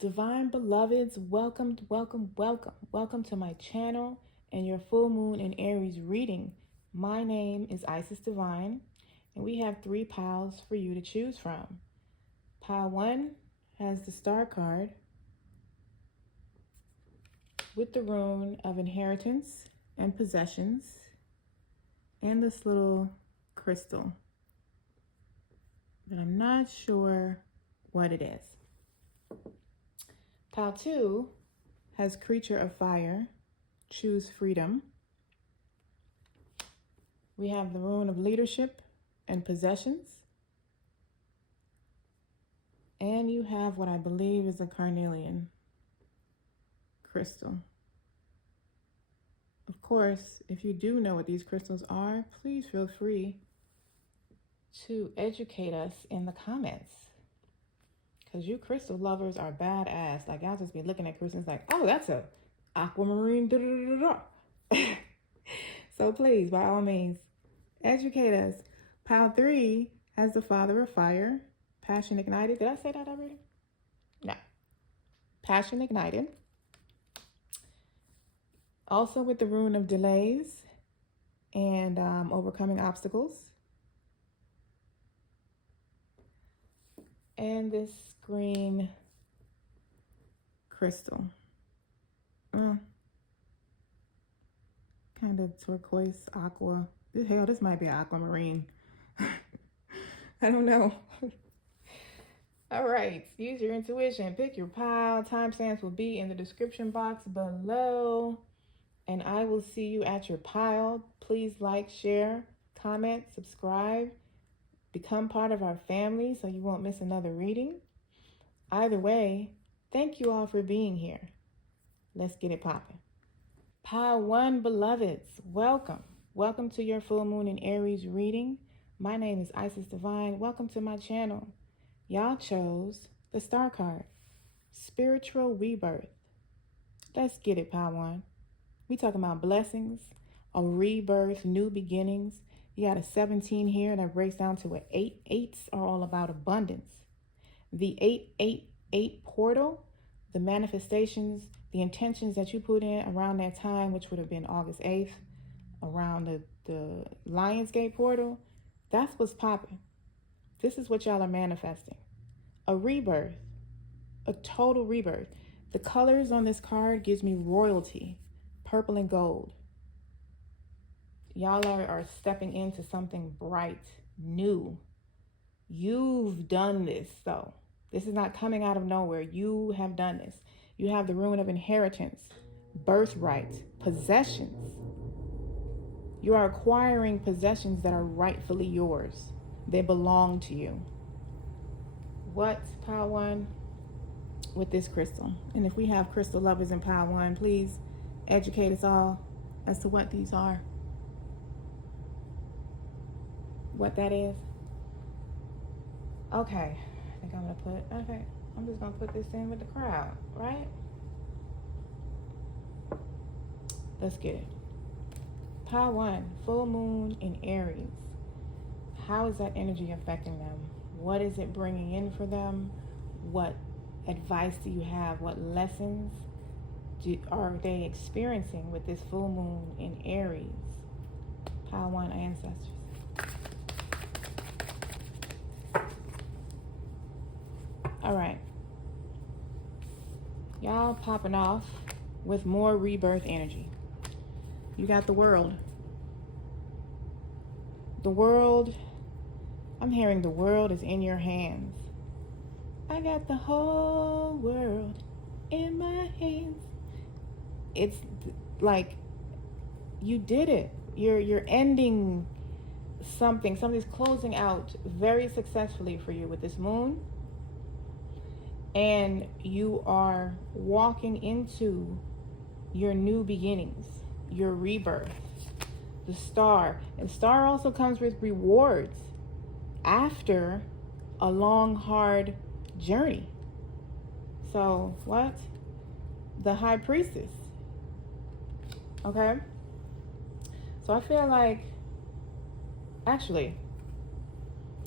Divine beloveds, welcome to my channel and your full moon in Aries reading. My name is Isis Divine, and we have 3 piles for you to choose from. Pile 1 has the Star card with the rune of inheritance and possessions and this little crystal, but I'm not sure what it is. Pile 2 has creature of fire, choose freedom. We have the rune of leadership and possessions. And you have what I believe is a carnelian crystal. Of course, if you do know what these crystals are, please feel free to educate us in the comments. Because you crystal lovers are badass. Like, y'all just be looking at crystals like, oh, that's a aquamarine. So please, by all means, educate us. Pile 3 has the Father of Fire, passion ignited. Did I say that already? No. Passion ignited. Also with the rune of delays and overcoming obstacles. And this green crystal. Kind of turquoise aqua. Hell, this might be an aquamarine. I don't know. All right, use your intuition. Pick your pile. Timestamps will be in the description box below. And I will see you at your pile. Please like, share, comment, subscribe. Become part of our family so you won't miss another reading. Either way, thank you all for being here. Let's get it popping. Pile 1 beloveds, welcome. Welcome to your full moon in Aries reading. My name is Isis Divine. Welcome to my channel. Y'all chose the Star card, spiritual rebirth. Let's get it, Pile 1. We talking about blessings, a rebirth, new beginnings. You got a 17 here that breaks down to an 8. 8s are all about abundance. The 888 portal, the manifestations, the intentions that you put in around that time, which would have been August 8th, around the Lionsgate portal, that's what's popping. This is what y'all are manifesting. A rebirth, a total rebirth. The colors on this card gives me royalty, purple and gold. Y'all are stepping into something bright, new. You've done this, though. This is not coming out of nowhere. You have done this. You have the rune of inheritance, birthright, possessions. You are acquiring possessions that are rightfully yours. They belong to you. What's Pile 1 with this crystal? And if we have crystal lovers in Pile 1, please educate us all as to what these are. What that is. Okay, I think I'm just gonna put this in with the crowd, right? Let's get it. Pile 1, full moon in Aries. How is that energy affecting them? What is it bringing in for them? What advice do you have? What lessons are they experiencing with this full moon in Aries? Pile 1, ancestors. All right, y'all popping off with more rebirth energy. You got the world. The world, I'm hearing the world is in your hands. I got the whole world in my hands. It's like you did it. You're ending something. Something's closing out very successfully for you with this moon. And you are walking into your new beginnings, your rebirth, the star. And star also comes with rewards after a long, hard journey. So what? The high priestess. Okay? So I feel like, actually,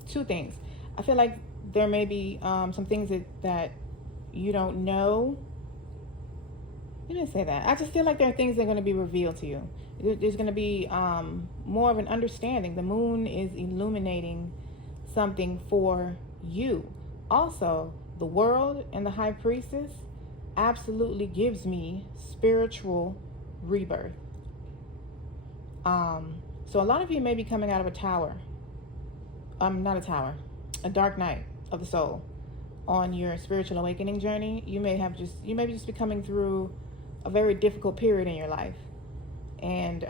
2 things. I feel like there may be some things that you don't know. You didn't say that. I just feel like there are things that are going to be revealed to you. There's going to be more of an understanding. The moon is illuminating something for you. Also, the world and the high priestess absolutely gives me spiritual rebirth. So a lot of you may be coming out of a tower. Not a tower, a dark night of the soul on your spiritual awakening journey. You may just be coming through a very difficult period in your life. And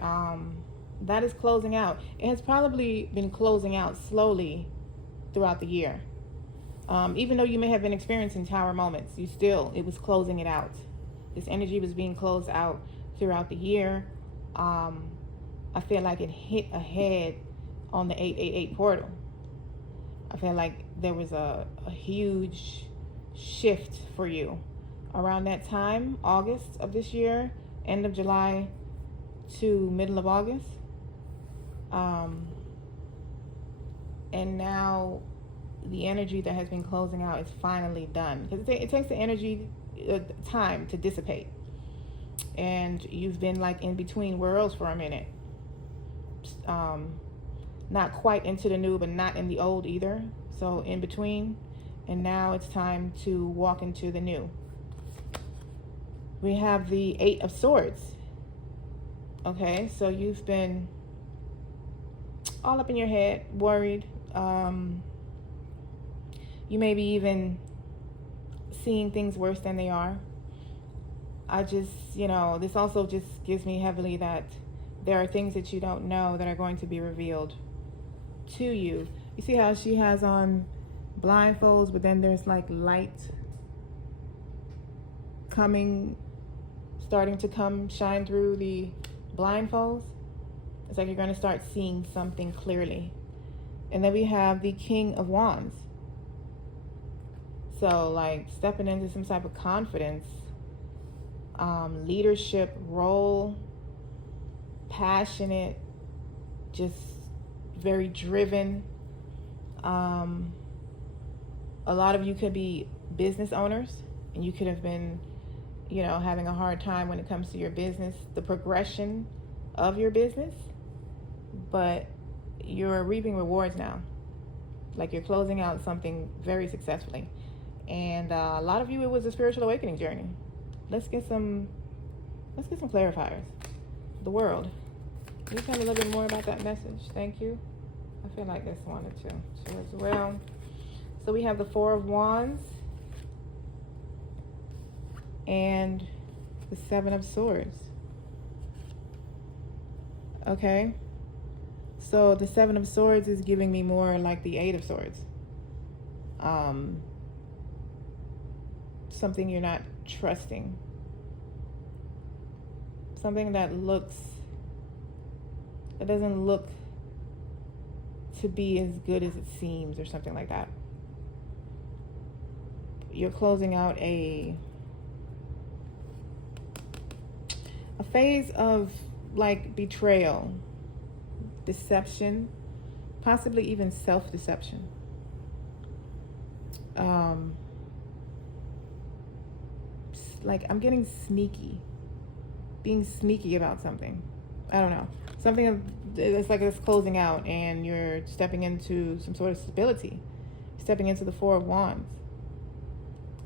that is closing out. It has probably been closing out slowly throughout the year. Even though you may have been experiencing tower moments, it was closing it out. This energy was being closed out throughout the year. I feel like it hit ahead on the 888 portal. I feel like there was a huge shift for you around that time, August of this year, end of July to middle of August. And now the energy that has been closing out is finally done, because it takes the energy time to dissipate. And you've been like in between worlds for a minute. Not quite into the new, but not in the old either. So in between. And now it's time to walk into the new. We have the 8 of Swords. Okay, so you've been all up in your head, worried. You may be even seeing things worse than they are. This also just gives me heavily that there are things that you don't know that are going to be revealed to you. You see how she has on blindfolds, but then there's like light starting to shine through the blindfolds. It's like you're going to start seeing something clearly. And then we have the King of Wands. So like stepping into some type of confidence, leadership role, passionate, just very driven. A lot of you could be business owners, and you could have been, having a hard time when it comes to your business, the progression of your business, but you're reaping rewards now. Like you're closing out something very successfully. And a lot of you, it was a spiritual awakening journey. Let's get some clarifiers. The world. Can you tell me a little bit more about that message? Thank you. I feel like this one or two as well. So we have the 4 of Wands and the 7 of Swords. Okay. So the 7 of Swords is giving me more like the 8 of Swords. Something you're not trusting. Something that doesn't look to be as good as it seems, or something like that. You're closing out a phase of like betrayal, deception, possibly even self-deception. Like I'm getting sneaky, being sneaky about something. I don't know. Something that's like it's closing out and you're stepping into some sort of stability, stepping into the 4 of Wands.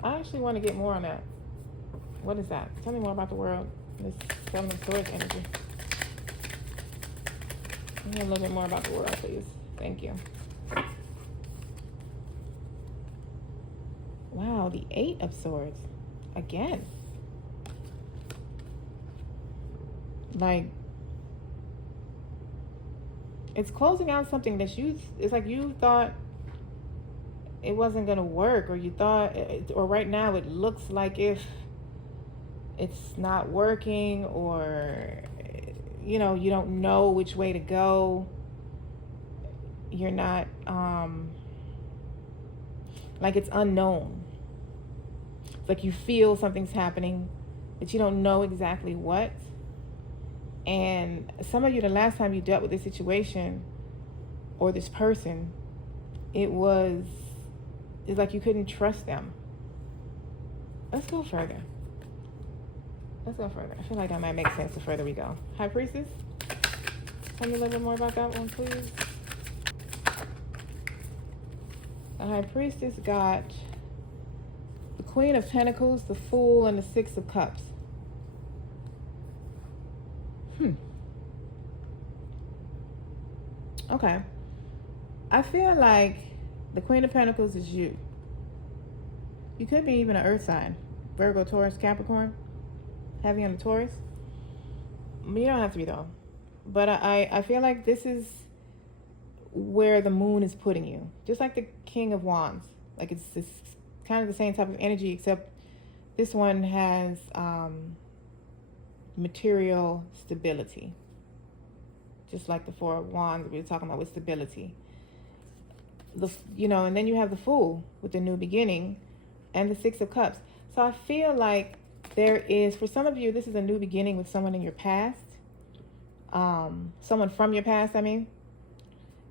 I actually want to get more on that. What is that? Tell me more about the world. This 7 of Swords energy. Tell me a little bit more about the world, please. Thank you. Wow, the 8 of Swords. Again. Like, it's closing out something that it's like you thought it wasn't going to work, or you thought, or right now it looks like if it's not working, or, you don't know which way to go. You're not, like it's unknown. It's like you feel something's happening, but you don't know exactly what. And some of you, the last time you dealt with this situation or this person, it's like you couldn't trust them. Let's go further. Let's go further. I feel like that might make sense the further we go. High Priestess, tell me a little bit more about that one, please. The High Priestess got the Queen of Pentacles, the Fool, and the Six of Cups. Okay. I feel like the Queen of Pentacles is you. You could be even an earth sign. Virgo, Taurus, Capricorn. Heavy on the Taurus. You don't have to be though. But I feel like this is where the moon is putting you. Just like the King of Wands. Like it's kind of the same type of energy, except this one has material stability. Just like the Four of Wands we were talking about with stability. And then you have the Fool with the new beginning and the Six of Cups. So I feel like there is, for some of you, this is a new beginning with someone in your past. Someone from your past, I mean.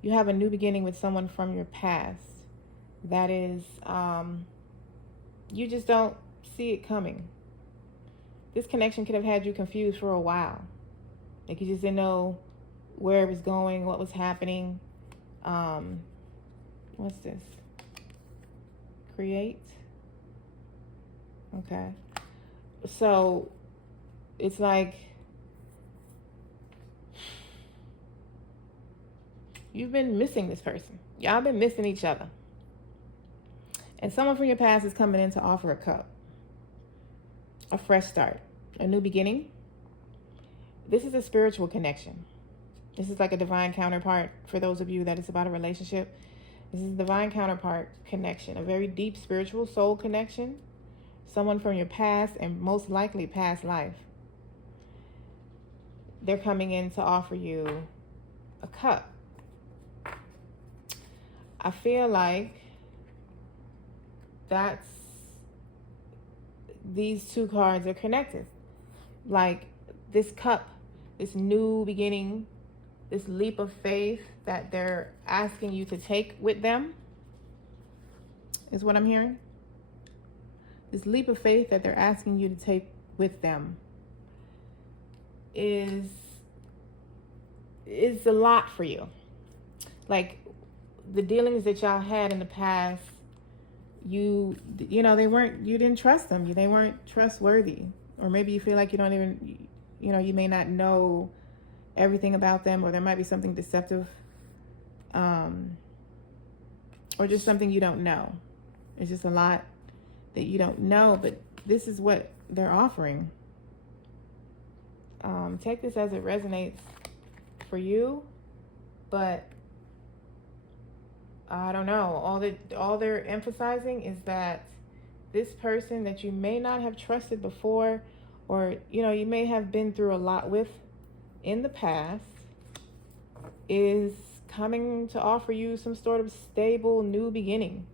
You have a new beginning with someone from your past. That is, you just don't see it coming. This connection could have had you confused for a while. Like you just didn't know where it was going, what was happening. What's this? Create. Okay. So it's like you've been missing this person. Y'all been missing each other. And someone from your past is coming in to offer a cup. A fresh start. A new beginning. This is a spiritual connection. This is like a divine counterpart for those of you that it's about a relationship. This is a divine counterpart connection. A very deep spiritual soul connection. Someone from your past and most likely past life. They're coming in to offer you a cup. I feel like these two cards are connected. Like this cup, this new beginning, this leap of faith that they're asking you to take with them is what I'm hearing. This leap of faith that they're asking you to take with them is a lot for you. Like the dealings that y'all had in the past, you didn't trust them. They weren't trustworthy. Or maybe you feel like you don't even, you may not know everything about them, or there might be something deceptive, or just something you don't know. It's just a lot that you don't know, but this is what they're offering. Take this as it resonates for you, but I don't know. All they're emphasizing is that this person that you may not have trusted before, or you may have been through a lot with in the past, is coming to offer you some sort of stable new beginning.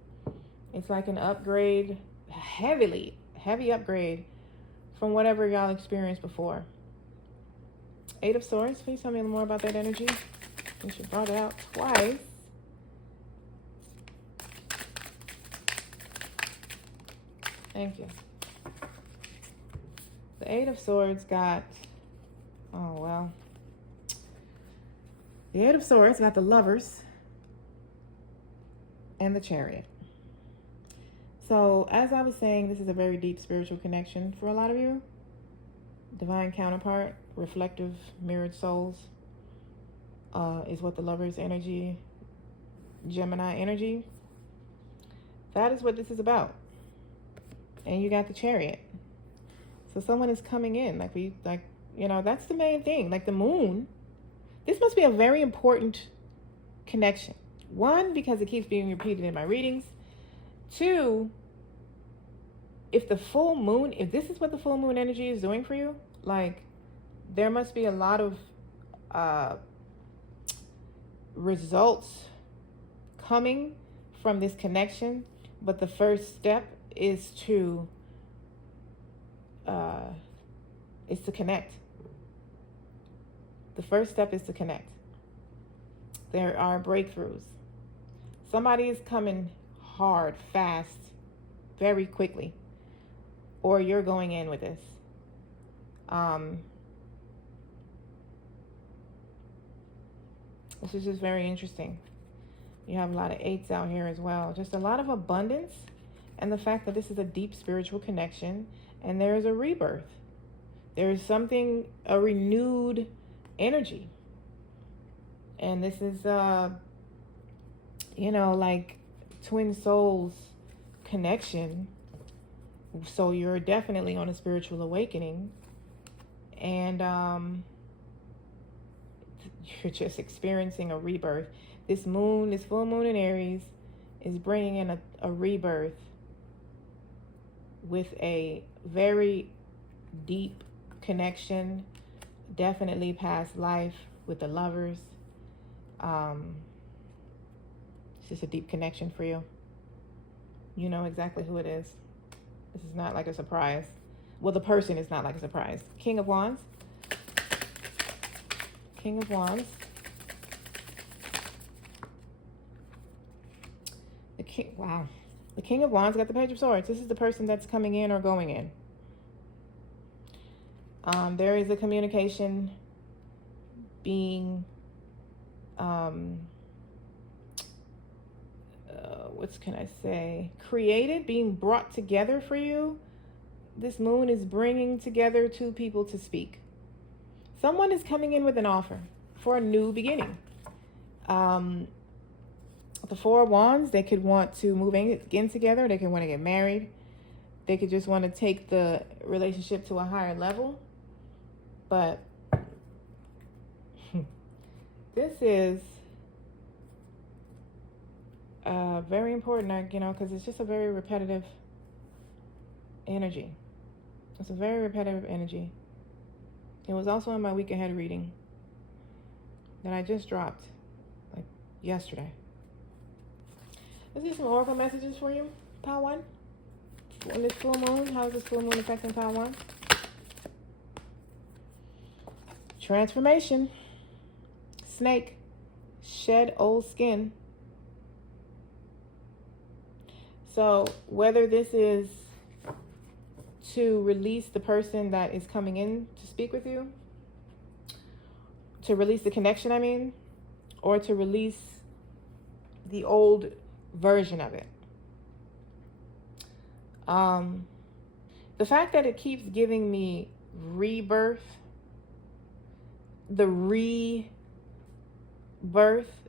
It's like an upgrade, heavy upgrade from whatever y'all experienced before. Eight of Swords, please tell me a little more about that energy. We should brought it out twice. Thank you. The Eight of Swords got, the Eight of Swords got the Lovers and the Chariot. So as I was saying, this is a very deep spiritual connection for a lot of you. Divine counterpart, reflective mirrored souls is what the Lovers energy, Gemini energy. That is what this is about. And you got the Chariot. So someone is coming in, that's the main thing. Like the moon, this must be a very important connection. One, because it keeps being repeated in my readings. Two, if this is what the full moon energy is doing for you, like there must be a lot of results coming from this connection. But the first step is to connect. The first step is to connect. There are breakthroughs. Somebody is coming hard, fast, very quickly. or you're going in with this. This is just very interesting. You have a lot of 8s out here as well. Just a lot of abundance, and the fact that this is a deep spiritual connection, and there is a rebirth. There is something, a renewed energy. And this is, you know, like twin souls connection. So you're definitely on a spiritual awakening. And you're just experiencing a rebirth. This moon, this full moon in Aries, is bringing in a rebirth with a very deep connection, definitely past life with the lovers. It's just a deep connection for you. You know exactly who it is. This is not like a surprise. Well, the person is not like a surprise. King of Wands. King of Wands. Wow. The King of Wands got the Page of Swords. This is the person that's coming in or going in. There is a communication being, what can I say? Created, being brought together for you. This moon is bringing together two people to speak. Someone is coming in with an offer for a new beginning. The Four of Wands, they could want to move in together. They could want to get married. They could just want to take the relationship to a higher level. But this is very important, you know, because it's just a very repetitive energy. It's a very repetitive energy. It was also in my week ahead reading that I just dropped like yesterday. Let's do some oracle messages for you, Pile 1. On this full moon, how is this full moon affecting Pile 1? Transformation. Snake. Shed old skin. So whether this is to release the person that is coming in to speak with you, to release the connection, I mean, or to release the old version of it. The fact that it keeps giving me rebirth, the rebirth,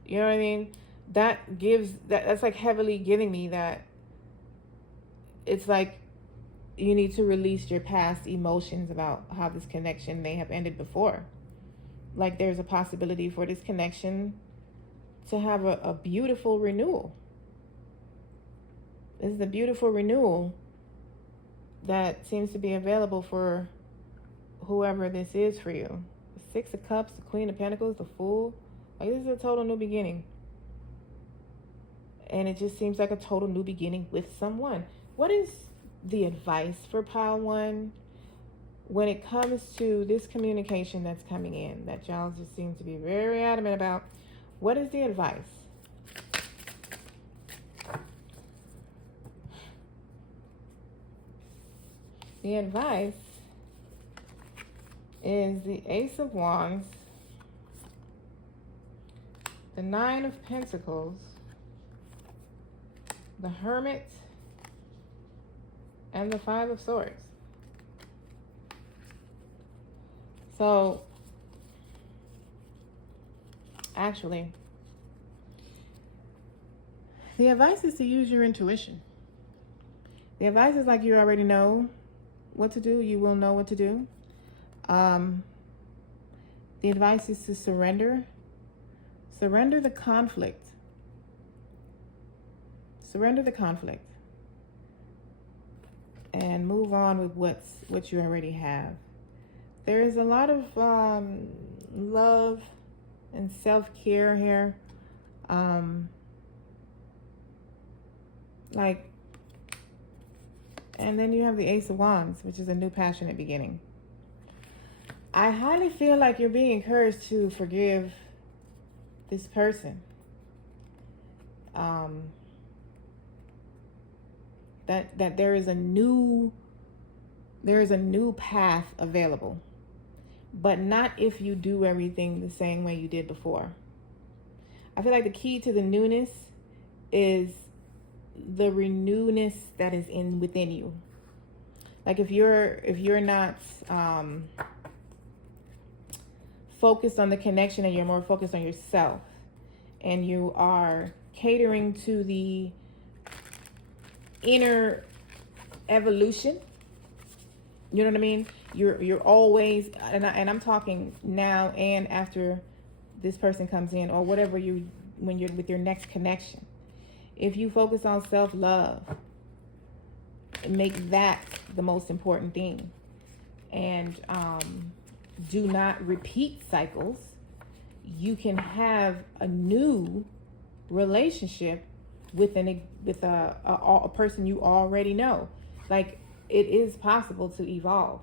you know what I mean? That gives, that's like heavily giving me that it's like you need to release your past emotions about how this connection may have ended before. Like there's a possibility for this connection to have a beautiful renewal. This is a beautiful renewal that seems to be available for whoever this is for you. The Six of Cups, the Queen of Pentacles, the Fool. Like this is a total new beginning. And it just seems like a total new beginning with someone. What is the advice for Pile 1 when it comes to this communication that's coming in that y'all just seem to be very adamant about? What is the advice? The advice is the Ace of Wands, the Nine of Pentacles, the Hermit, and the Five of Swords. So, actually, the advice is to use your intuition. The advice is like you already know what to do. You will know what to do. The advice is to surrender. Surrender the conflict. Surrender the conflict. And move on with what you already have. There is a lot of love and self-care here. And then you have the Ace of Wands, which is a new passionate beginning. I highly feel like you're being encouraged to forgive this person. That there is a new There is a new path available, but not if you do everything the same way you did before. I feel like the key to the newness is the renewedness that is within you. Like if you're not focused on the connection and you're more focused on yourself, and you are catering to the inner evolution, you know what I mean? You're always, and I'm talking now and after this person comes in, or whatever when you're with your next connection. If you focus on self-love, make that the most important thing, and do not repeat cycles, you can have a new relationship with a person you already know. Like, it is possible to evolve.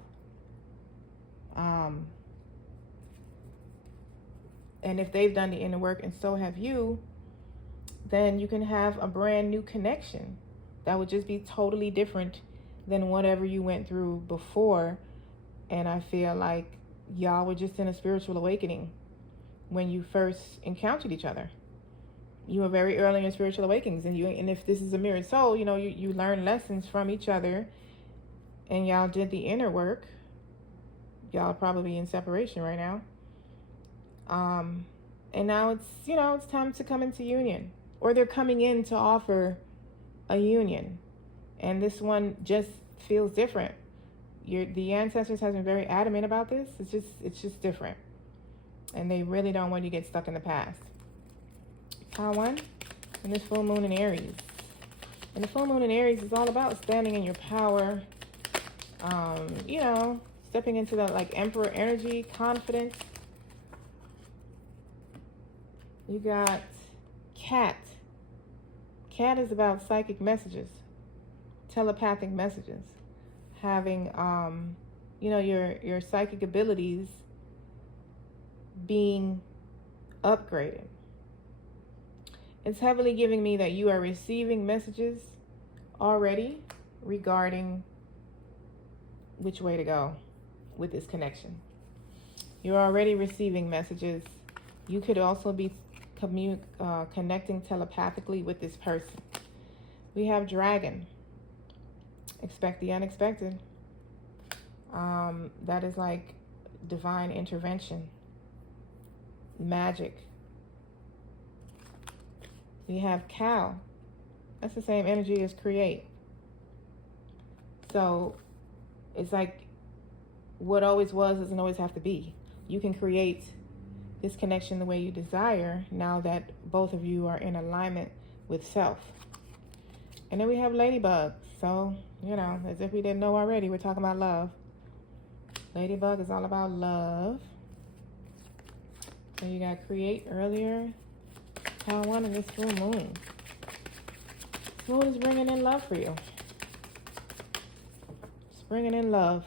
And if they've done the inner work and so have you, then you can have a brand new connection that would just be totally different than whatever you went through before. And I feel like y'all were just in a spiritual awakening when you first encountered each other. You were very early in your spiritual awakenings, and if this is a mirrored soul, you learn lessons from each other, and y'all did the inner work. Y'all are probably in separation right now. And now it's time to come into union, or they're coming in to offer a union, and this one just feels different. The ancestors has been very adamant about this. It's just different, and they really don't want you to get stuck in the past. Pile 1, and this full moon in Aries. And the full moon in Aries is all about standing in your power, stepping into that like emperor energy, confidence. You got cat. Cat is about psychic messages, telepathic messages, having your psychic abilities being upgraded. It's heavily giving me that you are receiving messages already regarding which way to go with this connection. You're already receiving messages. You could also be connecting telepathically with this person. We have dragon. Expect the unexpected. That is like divine intervention, magic. We have cow. That's the same energy as create. So it's like what always was doesn't always have to be. You can create this connection the way you desire now that both of you are in alignment with self. And then we have ladybug. So, as if we didn't know already, we're talking about love. Ladybug is all about love. So you got create earlier. Pile 1 in this full moon. This moon is bringing in love for you. It's bringing in love.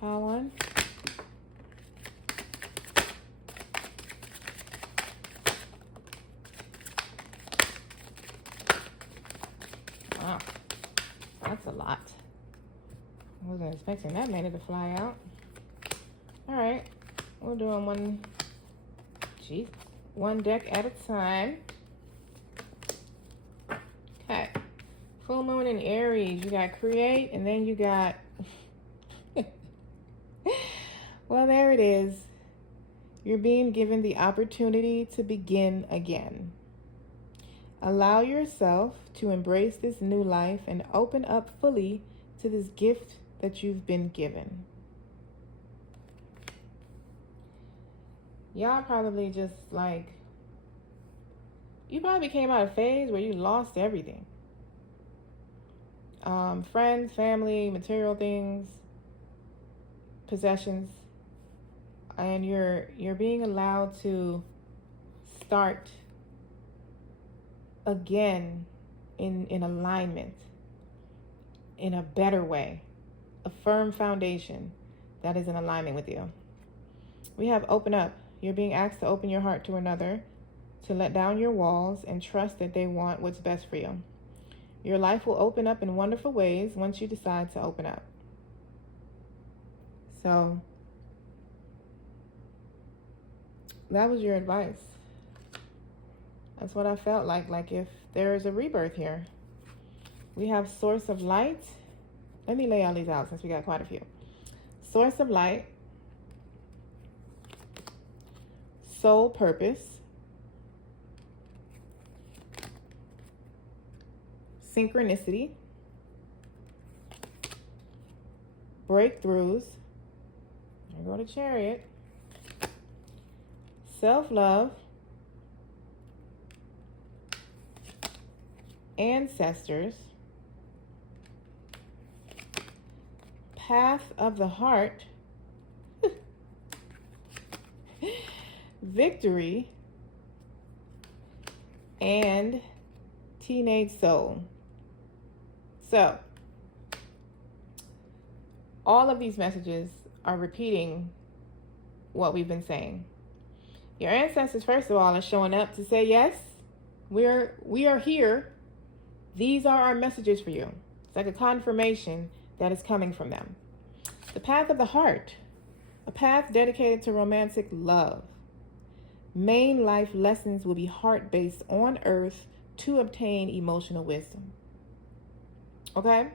Pile 1. Wow, that's a lot. I wasn't expecting that many to fly out. All right, we're doing one deck at a time. Okay, full moon in Aries. You got create, and then you got well, there it is. You're being given the opportunity to begin again. Allow yourself to embrace this new life and open up fully to this gift that you've been given. Y'all probably just you probably came out of a phase where you lost everything. Friends, family, material things, possessions. And you're being allowed to start again in alignment, in a better way, a firm foundation that is in alignment with you. We have open up. You're being asked to open your heart to another, to let down your walls and trust that they want what's best for you. Your life will open up in wonderful ways once you decide to open up. So that was your advice. That's what I felt like if there is a rebirth here. We have source of light. Let me lay all these out since we got quite a few. Source of light, soul purpose, synchronicity, breakthroughs, there go the Chariot, self-love, ancestors, path of the heart, victory, and teenage soul. So all of these messages are repeating what we've been saying. Your ancestors, first of all, are showing up to say, yes, we are here. These are our messages for you. It's like a confirmation that is coming from them. The path of the heart, a path dedicated to romantic love. Main life lessons will be heart-based on earth to obtain emotional wisdom. Okay?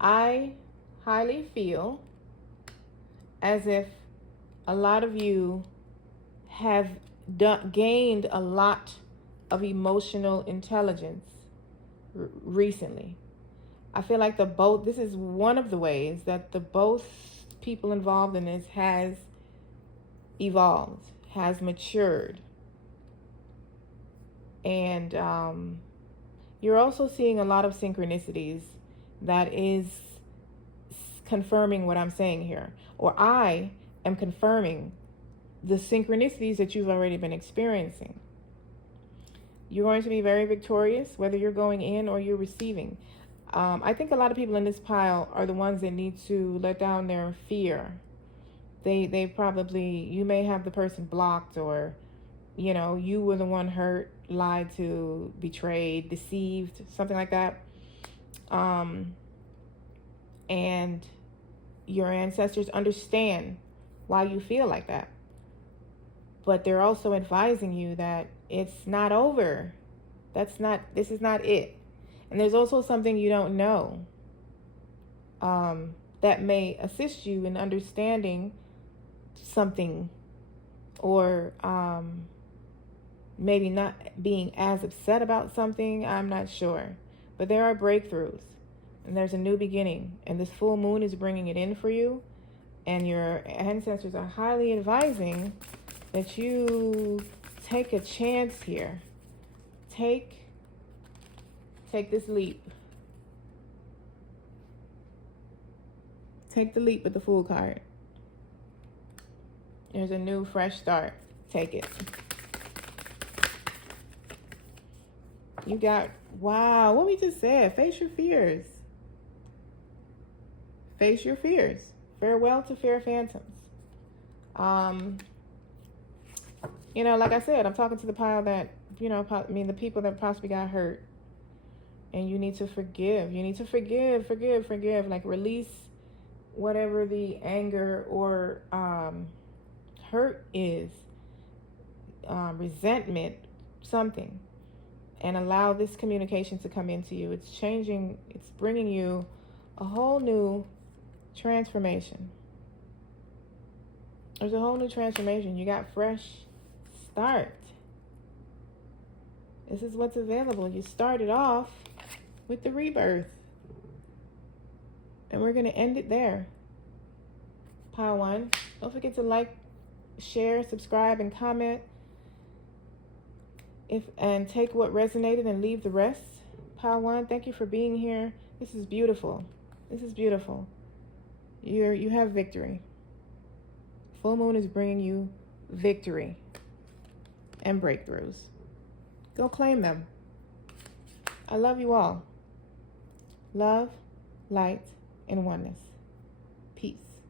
I highly feel as if a lot of you have gained a lot of emotional intelligence recently. I feel like this is one of the ways that the both people involved in this has evolved, has matured. And you're also seeing a lot of synchronicities that is confirming what I'm saying here. Or I am confirming the synchronicities that you've already been experiencing. You're going to be very victorious, whether you're going in or you're receiving. I think a lot of people in this pile are the ones that need to let down their fear. They probably, you may have the person blocked, or, you know, you were the one hurt, lied to, betrayed, deceived, something like that. And your ancestors understand why you feel like that. But they're also advising you that it's not over. This is not it. And there's also something you don't know that may assist you in understanding something, or maybe not being as upset about something. I'm not sure. But there are breakthroughs, and there's a new beginning. And this full moon is bringing it in for you. And your ancestors are highly advising that you take a chance here. Take this leap. Take the leap with the Fool card. There's a new, fresh start. Take it. You got, wow, what we just said. Face your fears. Face your fears. Farewell to fear phantoms. You know, like I said, I'm talking to the pile that, you know, the people that possibly got hurt. And you need to forgive. You need to forgive. Like, release whatever the anger or hurt is, resentment, something. And allow this communication to come into you. It's changing. It's bringing you a whole new transformation. There's a whole new transformation. You got fresh start. This is what's available. You started off with the rebirth. And we're going to end it there. Pile 1. Don't forget to like, share, subscribe, and comment. And take what resonated and leave the rest. Pile 1, thank you for being here. This is beautiful. This is beautiful. You have victory. Full moon is bringing you victory and breakthroughs. Go claim them. I love you all. Love, light, and oneness. Peace.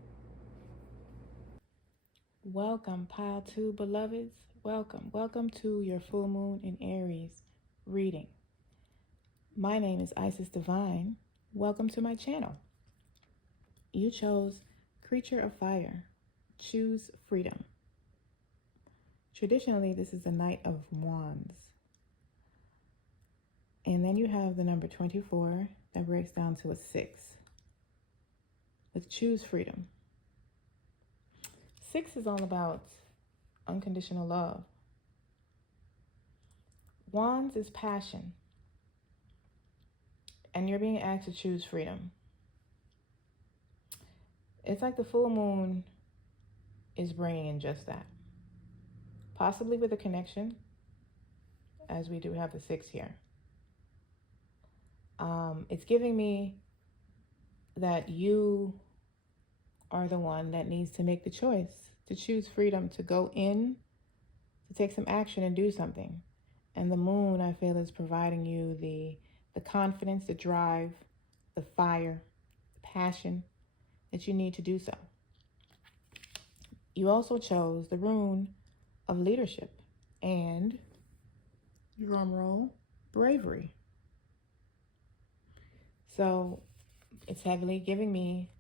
Welcome, Pile 2 beloveds. Welcome to your full moon in Aries reading. My name is Isis Divine. Welcome to my channel. You chose Creature of Fire. Choose freedom. Traditionally, this is the Knight of Wands. And then you have the number 24 that breaks down to a 6 with choose freedom. 6 is all about unconditional love. Wands is passion. And you're being asked to choose freedom. It's like the full moon is bringing in just that. Possibly with a connection, as we do have the 6 here. It's giving me that you are the one that needs to make the choice to choose freedom, to go in, to take some action and do something. And the moon, I feel, is providing you the confidence, the drive, the fire, the passion that you need to do so. You also chose the rune of leadership and, drum roll, bravery. So it's heavily giving me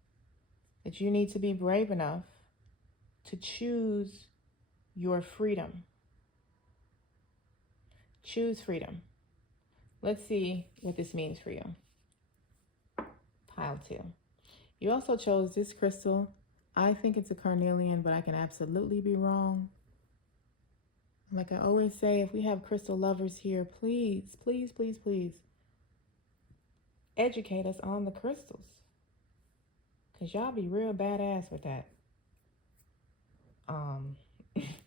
that you need to be brave enough to choose your freedom. Choose freedom. Let's see what this means for you. Pile 2. You also chose this crystal. I think it's a carnelian, but I can absolutely be wrong. Like I always say, if we have crystal lovers here, please, please, please, please educate us on the crystals. Because y'all be real badass with that.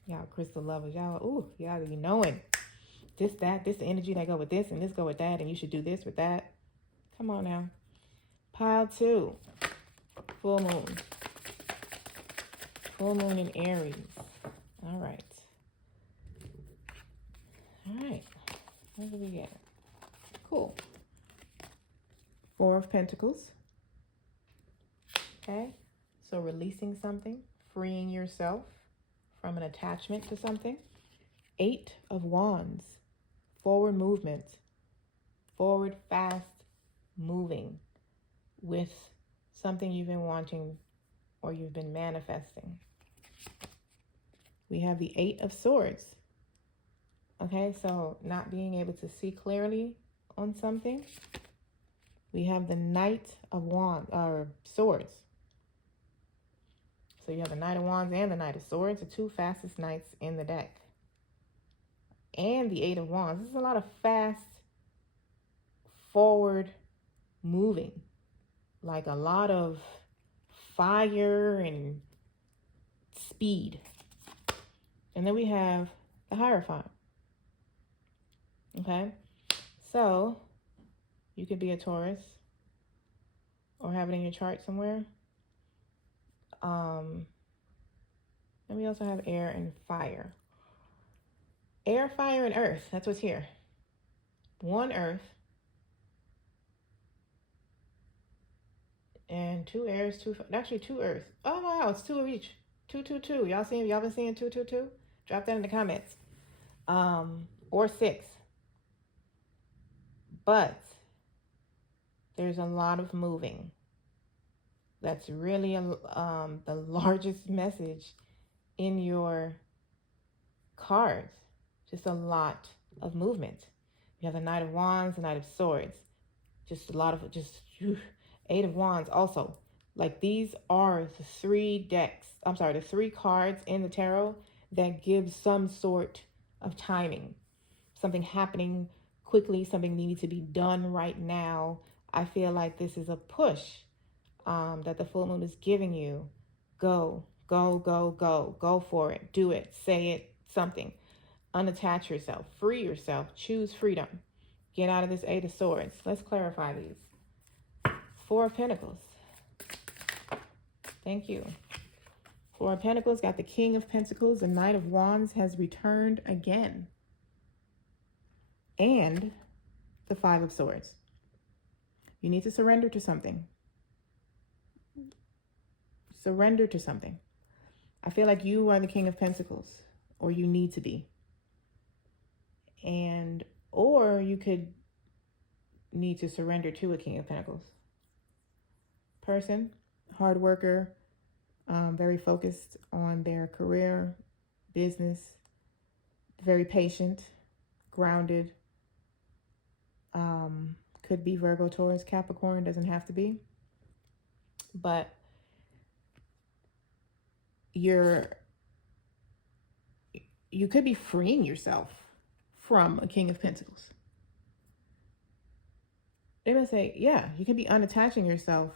Y'all crystal lovers, y'all be knowing this, that, this energy that go with this, and this go with that, and you should do this with that. Come on now. Pile 2. Full moon. Full moon in Aries. All right. All right. What do we get? Cool. 4 of Pentacles. Okay. So releasing something, freeing yourself from an attachment to something. 8 of Wands. Forward movement. Forward, fast moving with something you've been wanting or you've been manifesting. We have the 8 of Swords. Okay, so not being able to see clearly on something. We have the Knight of Wands, or Swords. So you have the Knight of Wands and the Knight of Swords, the 2 fastest knights in the deck. And the 8 of Wands. This is a lot of fast, forward moving. Like a lot of fire and speed. And then we have the Hierophant. Okay, so you could be a Taurus or have it in your chart somewhere. And we also have air and fire. Air, fire, and earth. That's what's here. 1 earth and 2 airs, 2 earth. Oh wow, it's 2 of each. 2, 2, 2. Y'all been seeing 2, 2, 2? Drop that in the comments. Or 6. But there's a lot of moving. That's really the largest message in your cards. Just a lot of movement. You have the Knight of Wands, the Knight of Swords. Just a lot of, 8 of Wands also. Like these are the 3 the 3 cards in the tarot that give some sort of timing. Something happening quickly, something needing to be done right now. I feel like this is a push that the full moon is giving you. Go, go, go, go. Go for it. Do it. Say it. Something. Unattach yourself. Free yourself. Choose freedom. Get out of this 8 of Swords. Let's clarify these. 4 of Pentacles. Thank you. 4 of Pentacles got the King of Pentacles. The Knight of Wands has returned again. And the 5 of Swords. You need to surrender to something. Surrender to something. I feel like you are the King of Pentacles, or you need to be. Or you could need to surrender to a King of Pentacles. Person, hard worker, very focused on their career, business, very patient, grounded. Could be Virgo, Taurus, Capricorn, doesn't have to be. But you could be freeing yourself from a King of Pentacles. They're going to say, yeah, you could be unattaching yourself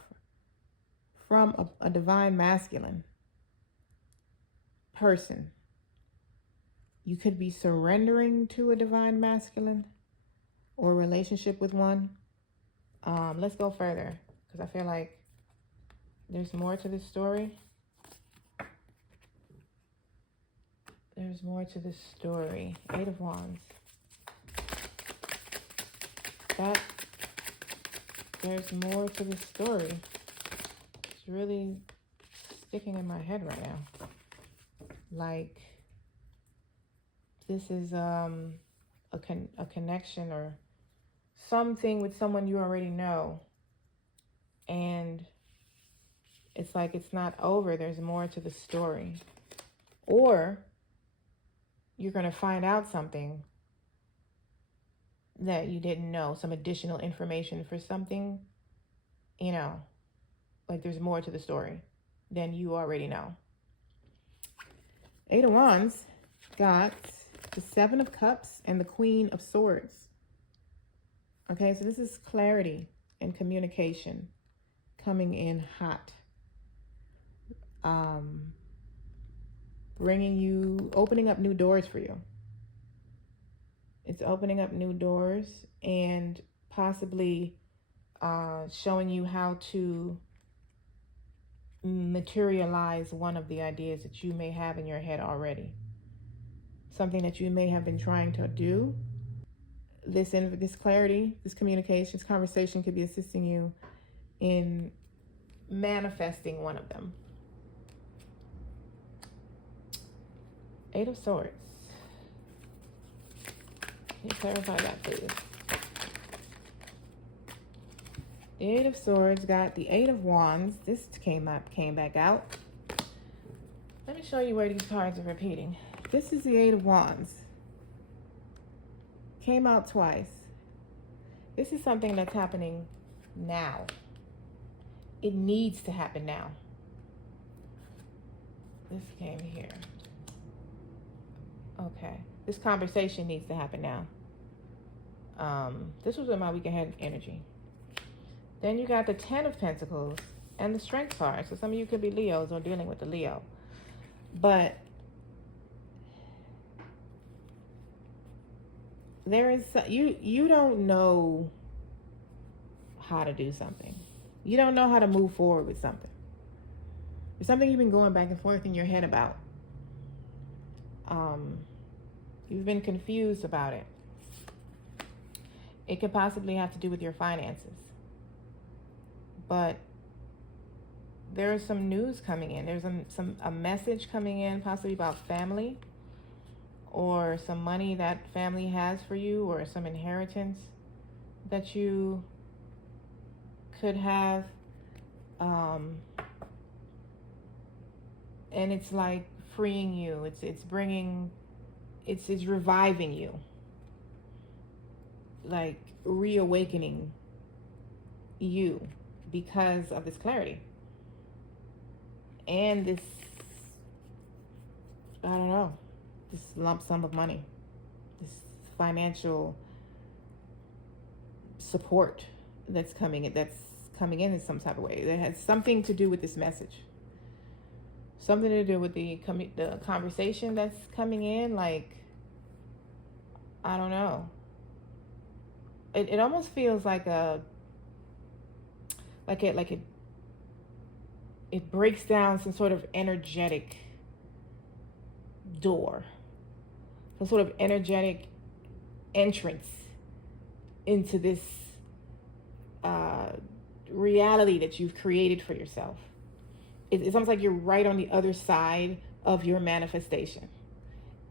from a divine masculine person. You could be surrendering to a divine masculine or relationship with one. Let's go further, because I feel like there's more to this story. There's more to this story. 8 of Wands. There's more to this story. It's really sticking in my head right now. Like, this is a connection or something with someone you already know. And it's like it's not over. There's more to the story. Or you're going to find out something that you didn't know, some additional information for something, you know, like there's more to the story than you already know. 8 of Wands got the 7 of Cups and the Queen of Swords. Okay, so this is clarity and communication coming in hot. Bringing you, opening up new doors for you. It's opening up new doors and possibly showing you how to materialize one of the ideas that you may have in your head already. Something that you may have been trying to do. This clarity, this communication, this conversation could be assisting you in manifesting one of them. 8 of Swords. Can you clarify that, please? The 8 of Swords got the 8 of Wands. This came back out. Let me show you where these cards are repeating. This is the 8 of Wands. Came out twice. This is something that's happening now. It needs to happen now. This came here. Okay. This conversation needs to happen now. This was with my week ahead energy. Then you got the 10 of Pentacles and the Strength card. So some of you could be Leos or dealing with the Leo. But there is, you don't know how to do something. You don't know how to move forward with something. It's something you've been going back and forth in your head about. You've been confused about it. It could possibly have to do with your finances. But there is some news coming in. There's a message coming in, possibly about family, or some money that family has for you, or some inheritance that you could have. And it's like freeing you. It's reviving you. Like reawakening you because of this clarity. And this, I don't know, this lump sum of money, this financial support that's coming in some type of way. That has something to do with this message. Something to do with the conversation that's coming in. Like, I don't know. It almost feels like it breaks down some sort of energetic door, some sort of energetic entrance into this reality that you've created for yourself. It's almost like you're right on the other side of your manifestation.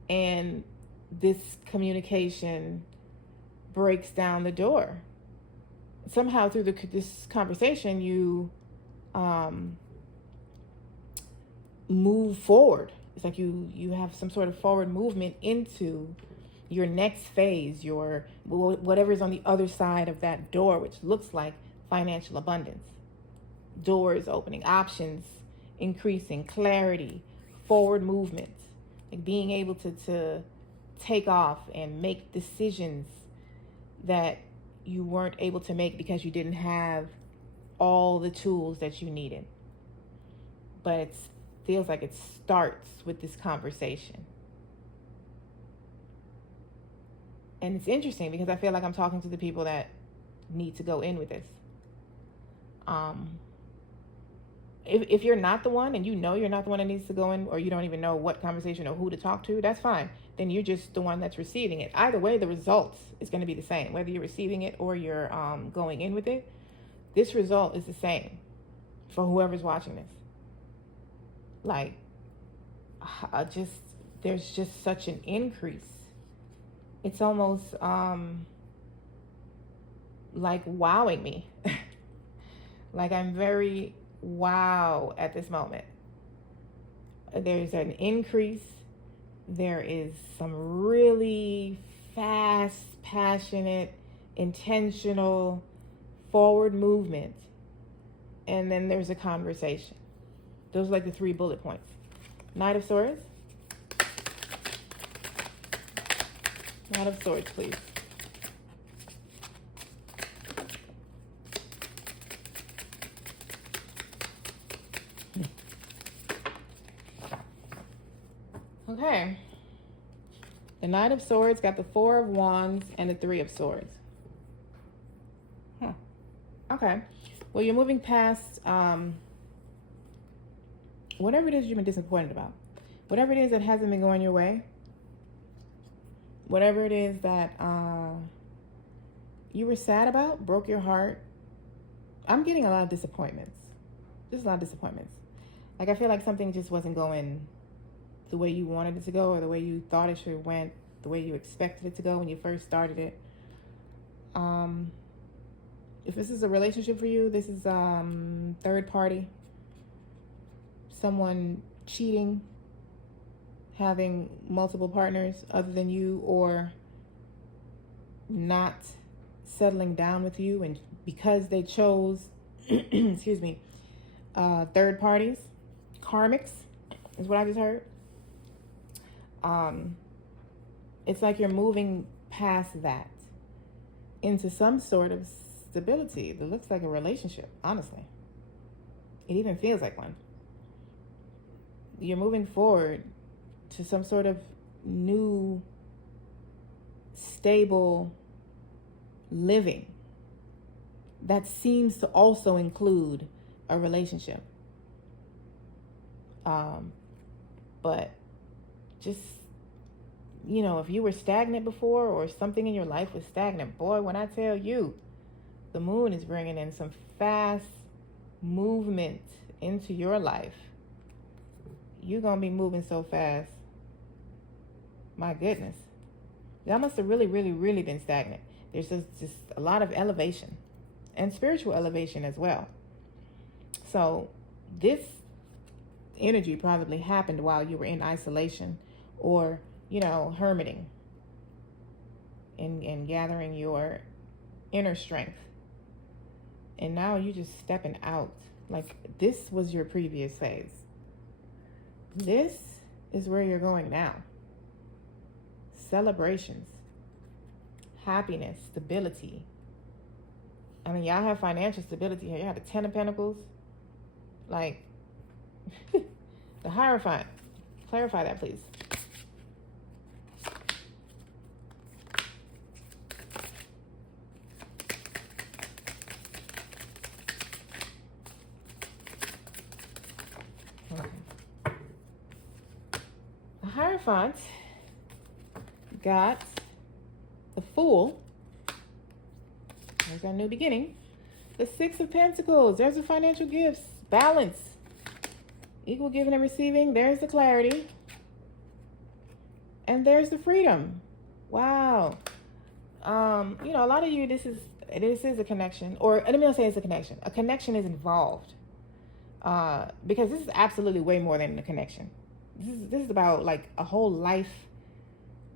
And this communication breaks down the door somehow through this conversation, you move forward. It's like you have some sort of forward movement into your next phase, your whatever's on the other side of that door, which looks like financial abundance. Doors opening, options increasing, clarity, forward movement, like being able to take off and make decisions that you weren't able to make because you didn't have all the tools that you needed. But it feels like it starts with this conversation. And it's interesting because I feel like I'm talking to the people that need to go in with this. If you're not the one, and you know you're not the one that needs to go in, or you don't even know what conversation or who to talk to, that's fine. Then you're just the one that's receiving it. Either way, the results is going to be the same. Whether you're receiving it or you're going in with it, this result is the same for whoever's watching this. Like, there's just such an increase. It's almost like wowing me. Like, I'm very wow at this moment. There's an increase. There is some really fast, passionate, intentional forward movement. And then there's a conversation. Those are like the 3 bullet points. Knight of Swords. Knight of Swords, please. Okay. The Knight of Swords got the 4 of Wands and the 3 of Swords. Okay. Well, you're moving past whatever it is you've been disappointed about. Whatever it is that hasn't been going your way. Whatever it is that you were sad about, broke your heart. I'm getting a lot of disappointments. Just a lot of disappointments. Like, I feel like something just wasn't going the way you wanted it to go, or the way you thought it should have went, the way you expected it to go when you first started it. If this is a relationship for you, this is third party. Someone cheating, having multiple partners other than you, or not settling down with you, and because they chose excuse me, third parties, karmics is what I just heard. It's like you're moving past that into some sort of stability that looks like a relationship, honestly. It even feels like one. You're moving forward to some sort of new, stable living that seems to also include a relationship. But just, you know, if you were stagnant before, or something in your life was stagnant, boy, when I tell you, the moon is bringing in some fast movement into your life. You're going to be moving so fast. My goodness. Y'all must have really, really, really been stagnant. There's just a lot of elevation, and spiritual elevation as well. So this energy probably happened while you were in isolation, or, you know, hermiting and gathering your inner strength. And now you're just stepping out. Like, this was your previous phase. This is where you're going now. Celebrations, happiness, stability. I mean, y'all have financial stability here. You have the 10 of Pentacles. Like, the Hierophant. Clarify that, please. Okay. The Hierophant got the Fool. There's our new beginning. The 6 of Pentacles. There's the financial gifts. Balance. Equal giving and receiving. There's the clarity. And there's the freedom. Wow. You know, a lot of you, this is this is a connection, or let me not say it's a connection. A connection is involved, because this is absolutely way more than a connection. This is about like a whole life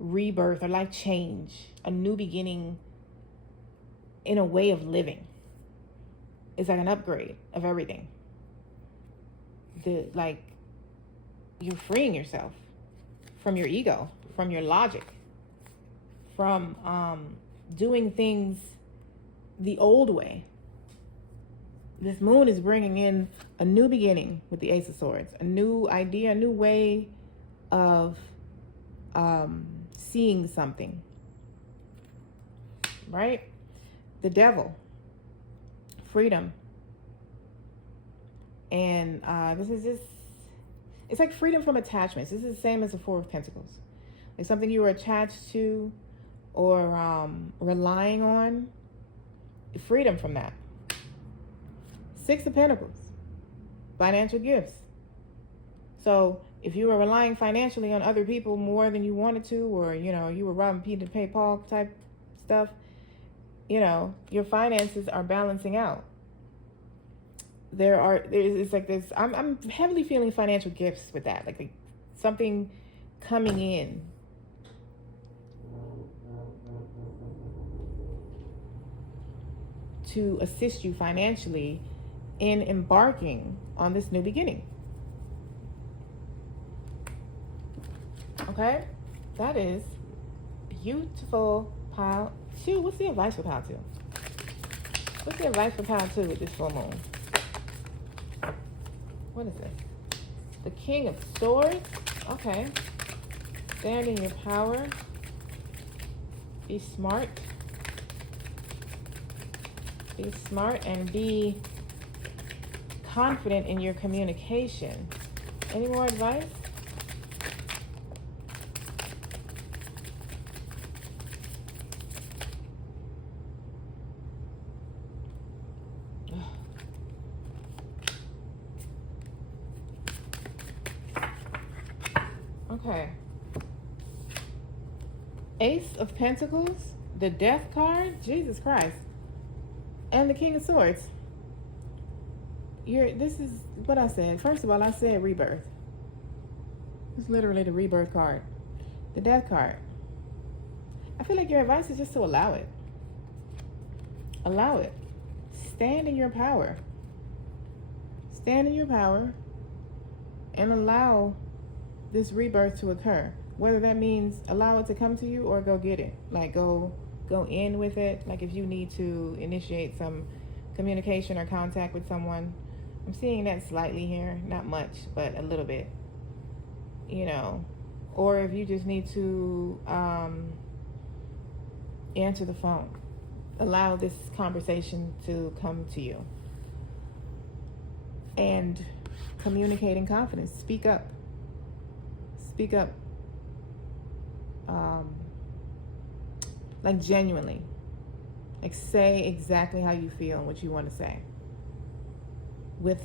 rebirth or life change, a new beginning in a way of living. It's like an upgrade of everything. Like you're freeing yourself from your ego, from your logic, from doing things the old way. This moon is bringing in a new beginning with the Ace of Swords, a new idea, a new way of seeing something, right? The Devil, freedom. And this is just, it's like freedom from attachments. This is the same as the Four of Pentacles. Like something you were attached to or relying on. Freedom from that. Six of Pentacles, financial gifts. So if you were relying financially on other people more than you wanted to, or, you know, you were robbing Peter to pay Paul type stuff, you know, your finances are balancing out. It's like this, I'm heavily feeling financial gifts with that, like something coming in. To assist you financially in embarking on this new beginning. Okay? That is beautiful, pile 2. What's the advice for pile 2? What's the advice for pile 2 with this full moon? What is this? The King of Swords. Okay. Stand in your power. Be smart. Be smart and be confident in your communication. Any more advice? Okay. Ace of Pentacles, the Death card, Jesus Christ, and the King of Swords. This is what I said. First of all, I said rebirth. It's literally the rebirth card. The Death card. I feel like your advice is just to allow it. Allow it. Stand in your power. Stand in your power and allow this rebirth to occur. Whether that means allow it to come to you or go get it. Like go in with it. Like if you need to initiate some communication or contact with someone. I'm seeing that slightly here. Not much, but a little bit. You know. Or if you just need to answer the phone. Allow this conversation to come to you. And communicate in confidence. Speak up. Speak up. Like genuinely. Like say exactly how you feel and what you want to say. With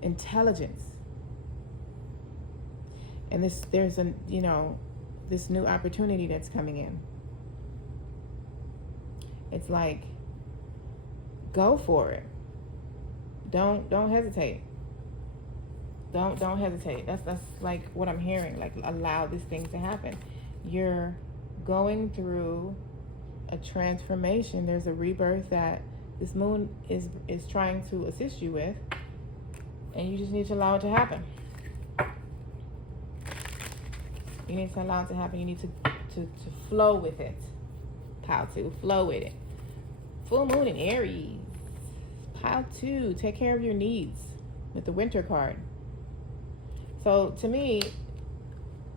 intelligence. And there's this new opportunity that's coming in. It's like, go for it. Don't hesitate. Don't hesitate. That's like what I'm hearing. Like allow this thing to happen. You're going through a transformation. There's a rebirth that this moon is trying to assist you with, and you just need to allow it to happen. You need to allow it to happen. You need to flow with it. Pile 2, flow with it. Full moon in Aries. Pile 2, take care of your needs with the Winter card. So to me,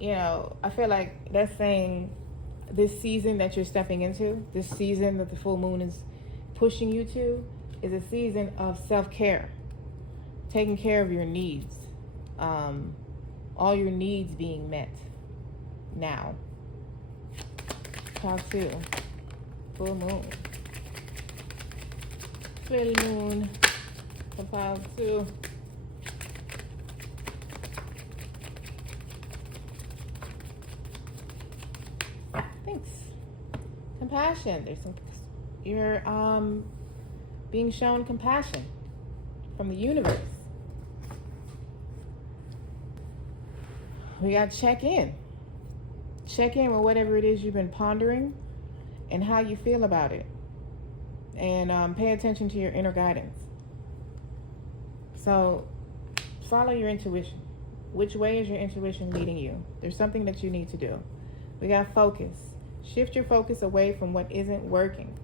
I feel like that's saying this season that you're stepping into, this season that the full moon is pushing you to, is a season of self-care. Taking care of your needs. All your needs being met now. Pile 2, full moon. Full moon for pile 2. Thanks. Compassion. There's some You're being shown compassion from the universe. We got to check in. Check in with whatever it is you've been pondering and how you feel about it. And pay attention to your inner guidance. So follow your intuition. Which way is your intuition leading you? There's something that you need to do. We got focus. Shift your focus away from what isn't working.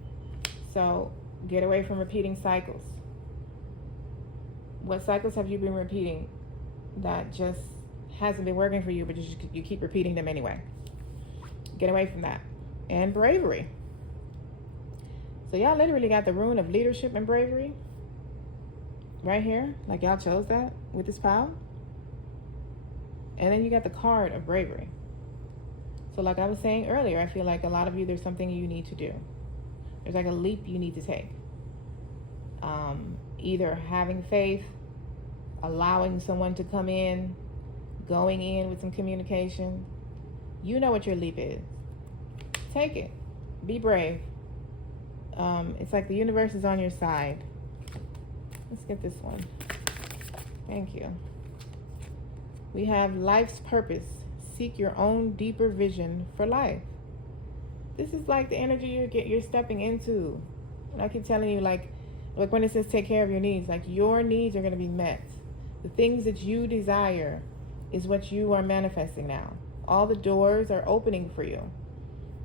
So get away from repeating cycles. What cycles have you been repeating that just hasn't been working for you, but you keep repeating them anyway? Get away from that. And bravery. So y'all literally got the rune of leadership and bravery right here. Like y'all chose that with this pile. And then you got the card of bravery. So like I was saying earlier, I feel like a lot of you, there's something you need to do. There's like a leap you need to take. Either having faith, allowing someone to come in, going in with some communication. You know what your leap is. Take it. Be brave. It's like the universe is on your side. Let's get this one. Thank you. We have life's purpose. Seek your own deeper vision for life. This is like the energy you're stepping into. And I keep telling you, like when it says take care of your needs, like your needs are going to be met. The things that you desire is what you are manifesting now. All the doors are opening for you.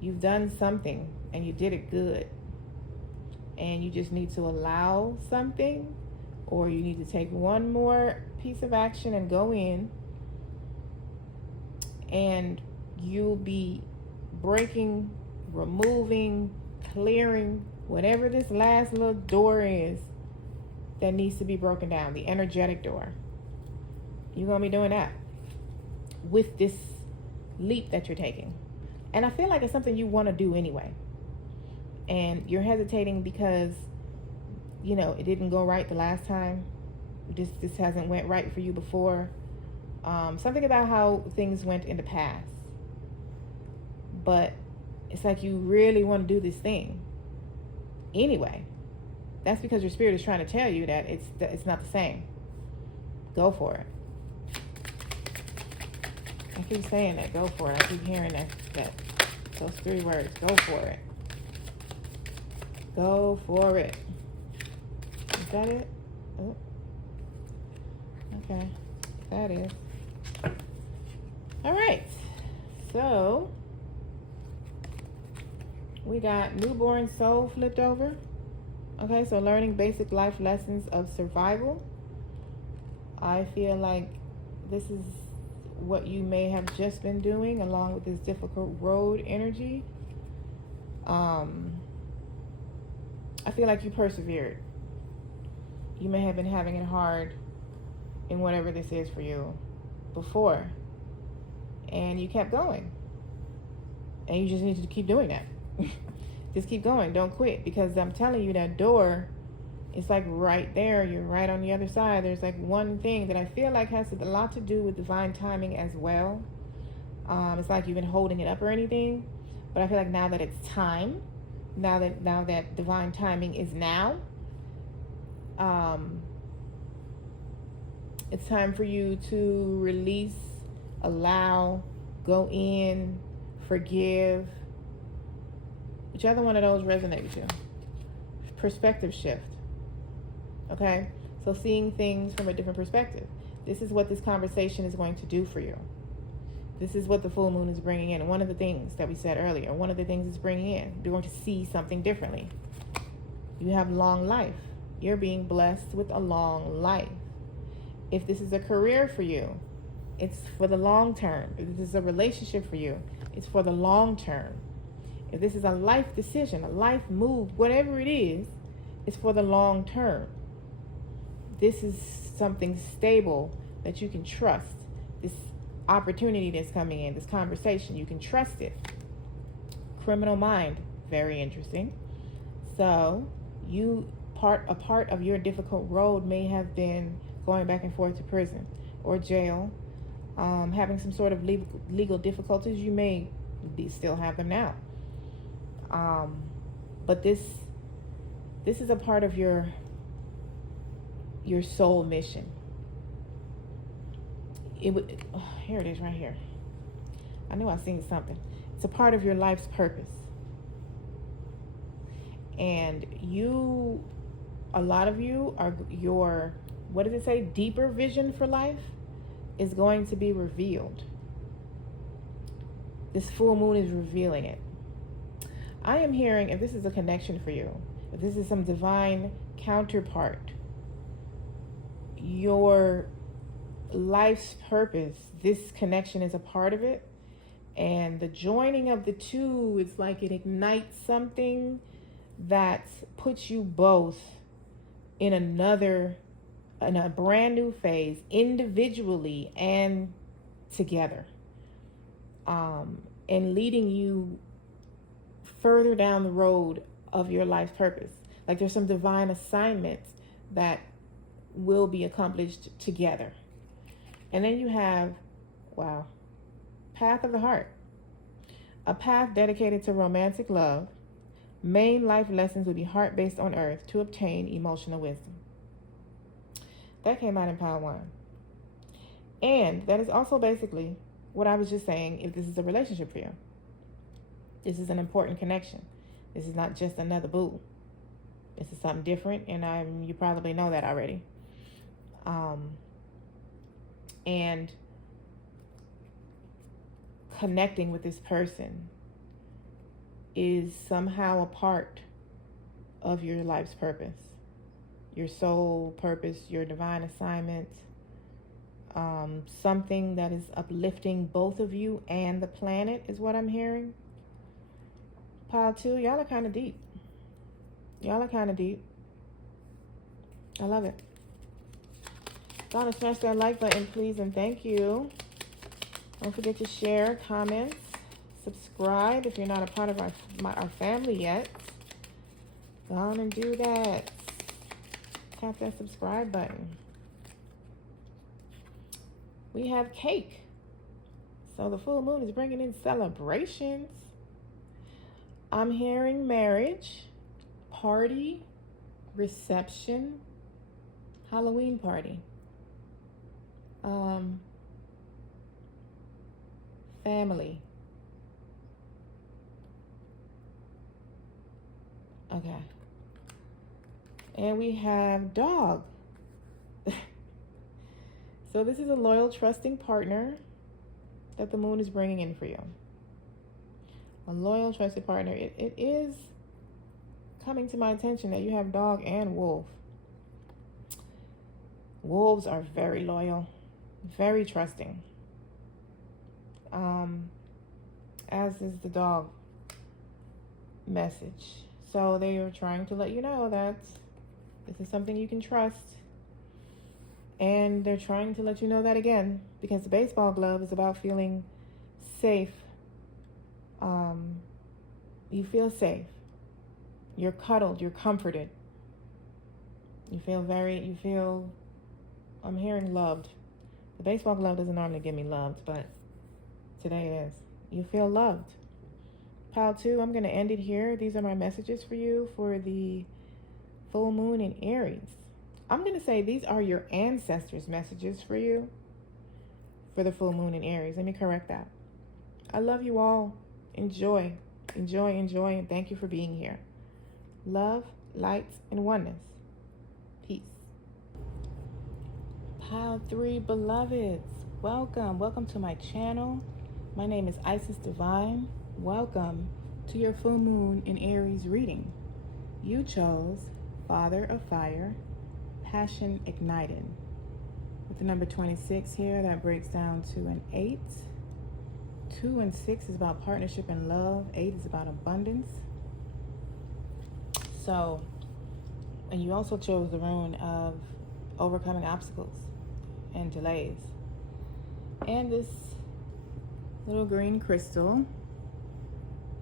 You've done something and you did it good. And you just need to allow something, or you need to take one more piece of action and go in, and you'll be breaking, removing, clearing whatever this last little door is that needs to be broken down, the energetic door. You're going to be doing that with this leap that you're taking. And I feel like it's something you want to do anyway. And you're hesitating because, you know, it didn't go right the last time. This hasn't went right for you before. Something about how things went in the past. But it's like you really want to do this thing anyway. That's because your spirit is trying to tell you that it's not the same. Go for it. I keep saying that. Go for it. I keep hearing that those 3 words. Go for it. Go for it. Is that it? Oh. Okay. That is. All right. So we got newborn soul flipped over. Okay, so learning basic life lessons of survival. I feel like this is what you may have just been doing along with this difficult road energy. I feel like you persevered. You may have been having it hard in whatever this is for you before, and you kept going, and you just need to keep doing that. Just keep going. Don't quit, because I'm telling you, that door is like right there. You're right on the other side. There's like one thing that I feel like has a lot to do with divine timing as well. It's like you've been holding it up or anything, but I feel like now that it's time, now that divine timing is now, it's time for you to release, allow, go in, forgive. Whichever one of those resonate with you. Perspective shift. Okay? So seeing things from a different perspective. This is what this conversation is going to do for you. This is what the full moon is bringing in. And one of the things that we said earlier, one of the things it's bringing in, you're going to see something differently. You have long life. You're being blessed with a long life. If this is a career for you, it's for the long term. If this is a relationship for you, it's for the long term. If this is a life decision, a life move, whatever it is, it's for the long term. This is something stable that you can trust. This opportunity that's coming in, this conversation, you can trust it. Criminal mind, very interesting. So a part of your difficult road may have been going back and forth to prison or jail, having some sort of legal difficulties. You may still have them now. But this This is a part of your soul mission. Here it is right here. I knew I seen something. It's a part of your life's purpose. And a lot of you are what does it say? Deeper vision for life is going to be revealed. This full moon is revealing it. I am hearing, if this is a connection for you, if this is some divine counterpart, your life's purpose, this connection is a part of it. And the joining of the two, it's like it ignites something that puts you both in a brand new phase, individually and together, and leading you further down the road of your life's purpose. Like there's some divine assignments that will be accomplished together. And then you have, wow, path of the heart. A path dedicated to romantic love. Main life lessons will be heart-based on earth to obtain emotional wisdom. That came out in pile 1. And that is also basically what I was just saying, if this is a relationship for you. This is an important connection. This is not just another boo. This is something different, and you probably know that already. And connecting with this person is somehow a part of your life's purpose, your soul purpose, your divine assignment, something that is uplifting both of you and the planet is what I'm hearing. Pile 2, y'all are kind of deep. Y'all are kind of deep. I love it. Gonna smash that like button, please, and thank you. Don't forget to share, comment, subscribe if you're not a part of our family yet. Go on and do that. Tap that subscribe button. We have cake. So the full moon is bringing in celebrations. I'm hearing marriage, party, reception, Halloween party. Family. Okay. And we have dog. So this is a loyal, trusting partner that the moon is bringing in for you. A loyal, trusted partner. It is coming to my attention that you have dog and wolf. Wolves are very loyal, very trusting. As is the dog message. So they are trying to let you know that this is something you can trust. And they're trying to let you know that again, because the baseball glove is about feeling safe. You feel safe. You're cuddled. You're comforted. You feel, I'm hearing loved. The baseball glove doesn't normally give me loved, but today it is. You feel loved. Pile 2, I'm going to end it here. These are my messages for you for the full moon in Aries. I'm going to say these are your ancestors' messages for you for the full moon in Aries. Let me correct that. I love you all. Enjoy, enjoy, enjoy, and thank you for being here. Love, light, and oneness. Peace. Pile 3, beloveds. Welcome to my channel. My name is Isis Divine. Welcome to your full moon in Aries reading. You chose Father of Fire, Passion Ignited. With the number 26 here, that breaks down to an 8. 2 and 6 is about partnership and love. 8 is about abundance. So, and you also chose the rune of overcoming obstacles and delays. And this little green crystal,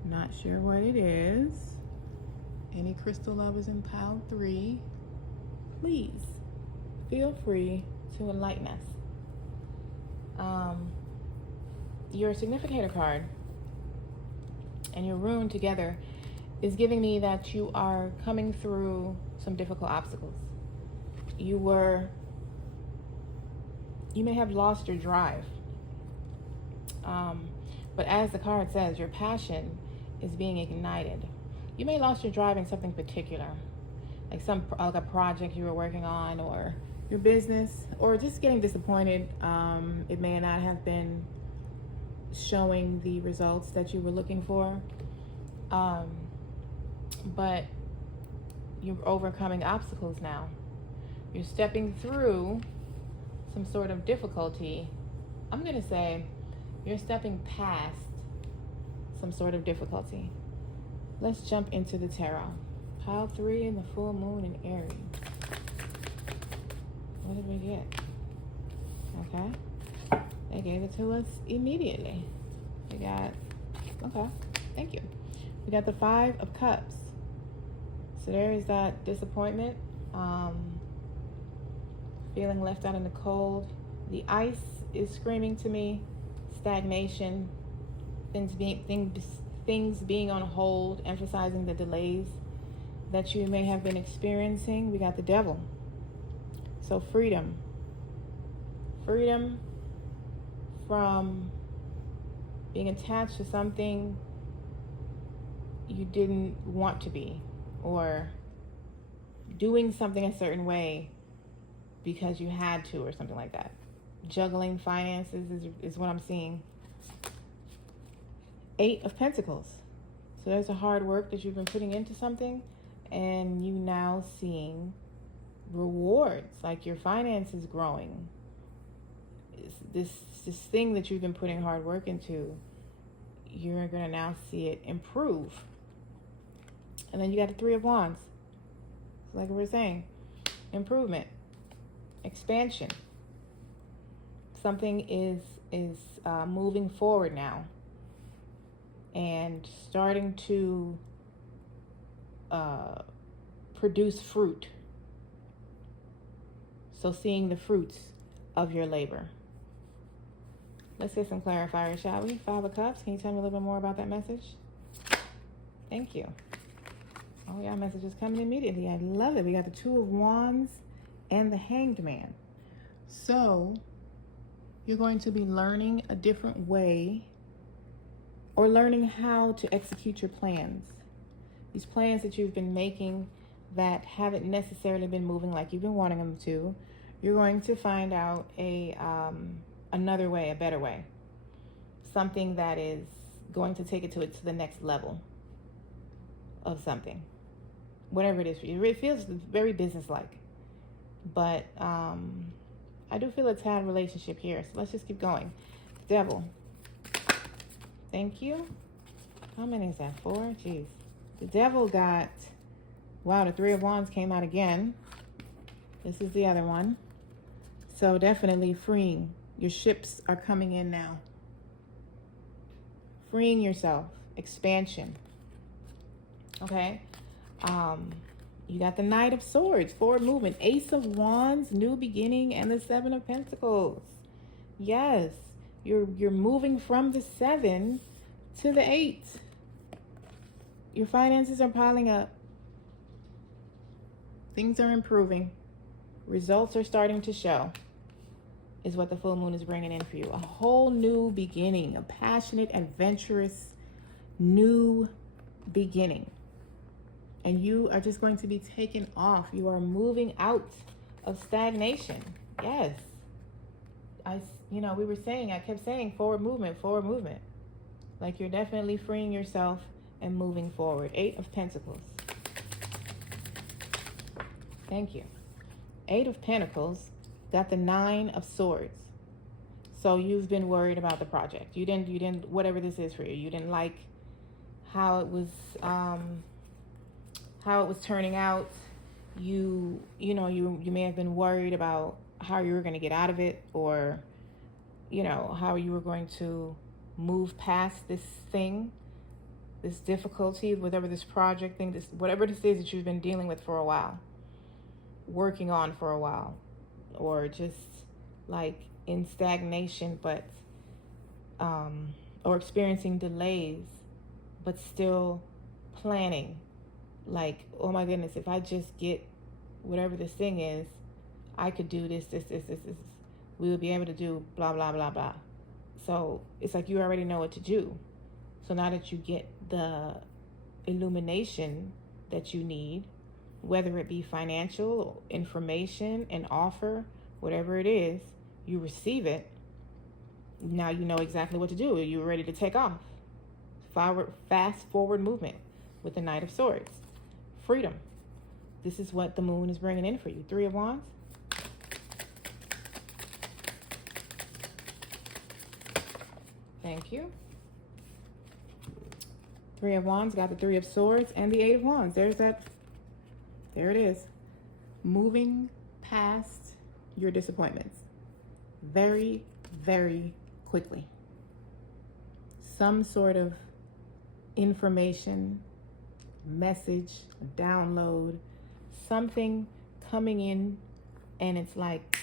not sure what it is. Any crystal lovers in pile 3, please feel free to enlighten us. Your significator card and your rune together is giving me that you are coming through some difficult obstacles. You may have lost your drive. But as the card says, your passion is being ignited. You may have lost your drive in something particular, like a project you were working on, or your business, or just getting disappointed. It may not have been showing the results that you were looking for. But you're overcoming obstacles now. You're stepping through some sort of difficulty. I'm going to say you're stepping past some sort of difficulty. Let's jump into the tarot. Pile 3 and the full moon in Aries. What did we get? Okay. They gave it to us immediately. We got, okay, thank you. We got the 5 of Cups. So there is that disappointment, feeling left out in the cold. The ice is screaming to me, stagnation, things being on hold, emphasizing the delays that you may have been experiencing. We got the Devil. So freedom from being attached to something you didn't want to be, or doing something a certain way because you had to, or something like that. Juggling finances is what I'm seeing. 8 of Pentacles. So there's a hard work that you've been putting into something, and you now seeing rewards, like your finances growing. This thing that you've been putting hard work into, you're going to now see it improve. And then you got the 3 of Wands. Like we were saying, improvement, expansion. Something is moving forward now and starting to produce fruit. So seeing the fruits of your labor. Let's get some clarifiers, shall we? 5 of Cups. Can you tell me a little bit more about that message? Thank you. Oh, yeah, messages coming immediately. I love it. We got the 2 of Wands and the Hanged Man. So you're going to be learning a different way, or learning how to execute your plans. These plans that you've been making that haven't necessarily been moving like you've been wanting them to, you're going to find out another way, a better way. Something that is going to take it to the next level of something. Whatever it is for you. It feels very business-like. But I do feel a tad relationship here. So let's just keep going. Devil. Thank you. How many is that? 4? Jeez. The Devil got, wow, the 3 of Wands came out again. This is the other one. So definitely freeing. Your ships are coming in now. Freeing yourself. Expansion. Okay. You got the Knight of Swords, forward movement, Ace of Wands, new beginning, and the 7 of Pentacles. Yes, you're moving from the 7 to the 8. Your finances are piling up. Things are improving. Results are starting to show, is what the full moon is bringing in for you. A whole new beginning, a passionate, adventurous, new beginning. And you are just going to be taken off. You are moving out of stagnation. Yes. We were saying, I kept saying forward movement. Like you're definitely freeing yourself and moving forward. 8 of Pentacles. Thank you. 8 of Pentacles got the 9 of Swords. So you've been worried about the project. You didn't, whatever this is for you, you didn't like how it was turning out. You may have been worried about how you were going to get out of it, or how you were going to move past this thing, this difficulty, whatever this project thing, whatever this is that you've been dealing with for a while, working on for a while, or just like in stagnation, but or experiencing delays, but still planning. Like, oh my goodness, if I just get whatever this thing is, I could do this. We would be able to do blah, blah, blah, blah. So it's like you already know what to do. So now that you get the illumination that you need, whether it be financial, information, an offer, whatever it is, you receive it. Now you know exactly what to do. You're ready to take off. Fast forward movement with the Knight of Swords. Freedom. This is what the moon is bringing in for you. Three of Wands. Thank you. Three of Wands, got the Three of Swords and the Eight of Wands. There's that. There it is. Moving past your disappointments very, very quickly. Some sort of information, message, download, something coming in, and it's like,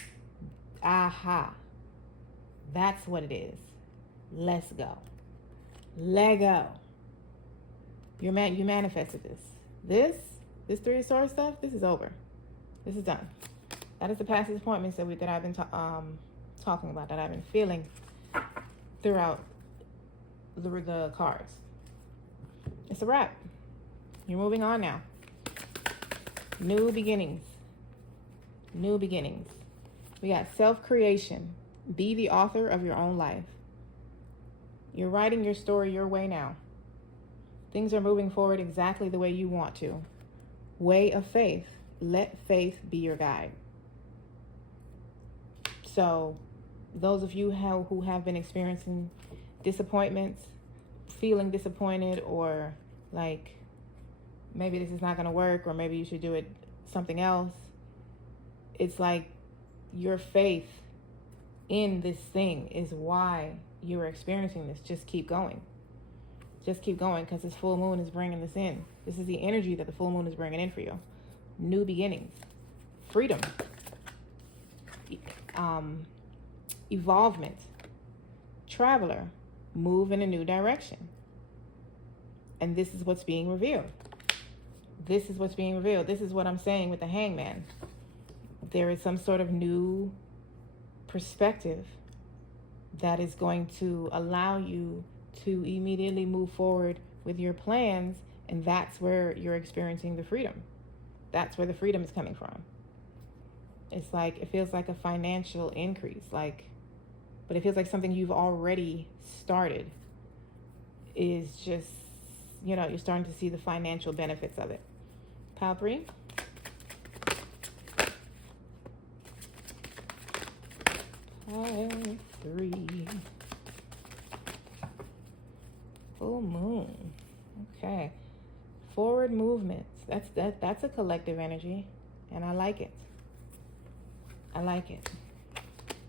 aha, that's what it is. Let's go. Let go. You manifested this. This Three of Swords stuff, this is over. This is done. That is the past disappointments that I've been talking about, that I've been feeling throughout the cards. It's a wrap. You're moving on now. New beginnings. New beginnings. We got self-creation. Be the author of your own life. You're writing your story your way now. Things are moving forward exactly the way you want to. Way of faith. Let faith be your guide. So those of you who have been experiencing disappointments, feeling disappointed, or like maybe this is not going to work, or maybe you should do it something else, it's like your faith in this thing is why you're experiencing this. Just keep going. Just keep going, because this full moon is bringing this in. This is the energy that the full moon is bringing in for you. New beginnings. Freedom. Evolvement. Traveler. Move in a new direction. And this is what's being revealed. This is what's being revealed. This is what I'm saying with the Hangman. There is some sort of new perspective that is going to allow you to immediately move forward with your plans, and that's where you're experiencing the freedom. That's where the freedom is coming from. It's like, it feels like a financial increase, but it feels like something you've already started is just, you're starting to see the financial benefits of it. Pile 3. Pile 3. Full moon. Okay. Forward movements. That's a collective energy, and I like it. I like it.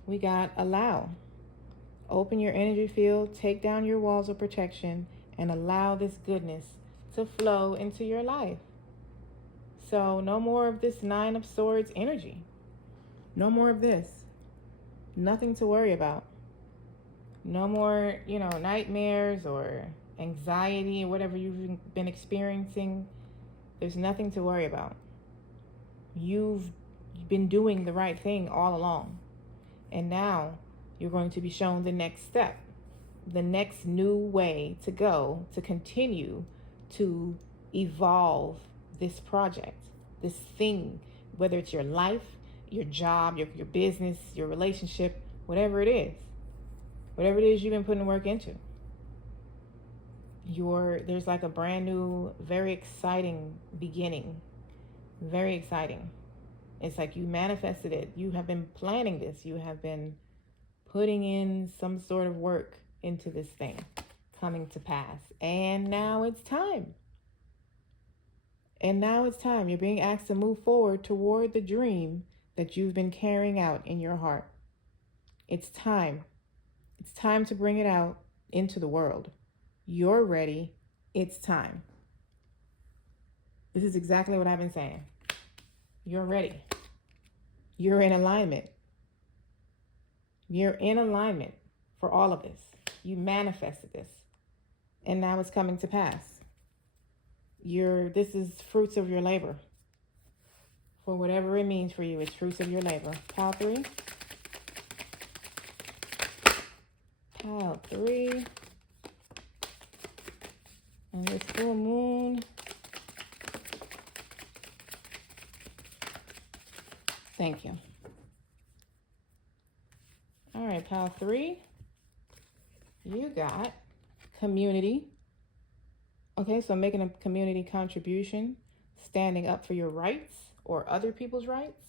We got allow. Open your energy field, take down your walls of protection, and allow this goodness to flow into your life. So no more of this Nine of Swords energy. No more of this. Nothing to worry about. No more, nightmares or anxiety or whatever you've been experiencing. There's nothing to worry about. You've been doing the right thing all along. And now you're going to be shown the next step, the next new way to go to continue to evolve this project, this thing, whether it's your life, your job, your business, your relationship, whatever it is you've been putting work into. There's like a brand new, very exciting beginning. Very exciting. It's like you manifested it. You have been planning this. You have been putting in some sort of work into this thing coming to pass. And now it's time. You're being asked to move forward toward the dream that you've been carrying out in your heart. It's time. It's time to bring it out into the world. You're ready. It's time. This is exactly what I've been saying. You're ready. You're in alignment. You're in alignment for all of this. You manifested this. And now it's coming to pass. This is fruits of your labor. For whatever it means for you, it's fruits of your labor. Pile 3. Pile 3. And this full moon. Thank you. All right, pile 3. You got community. Okay, so making a community contribution, standing up for your rights or other people's rights.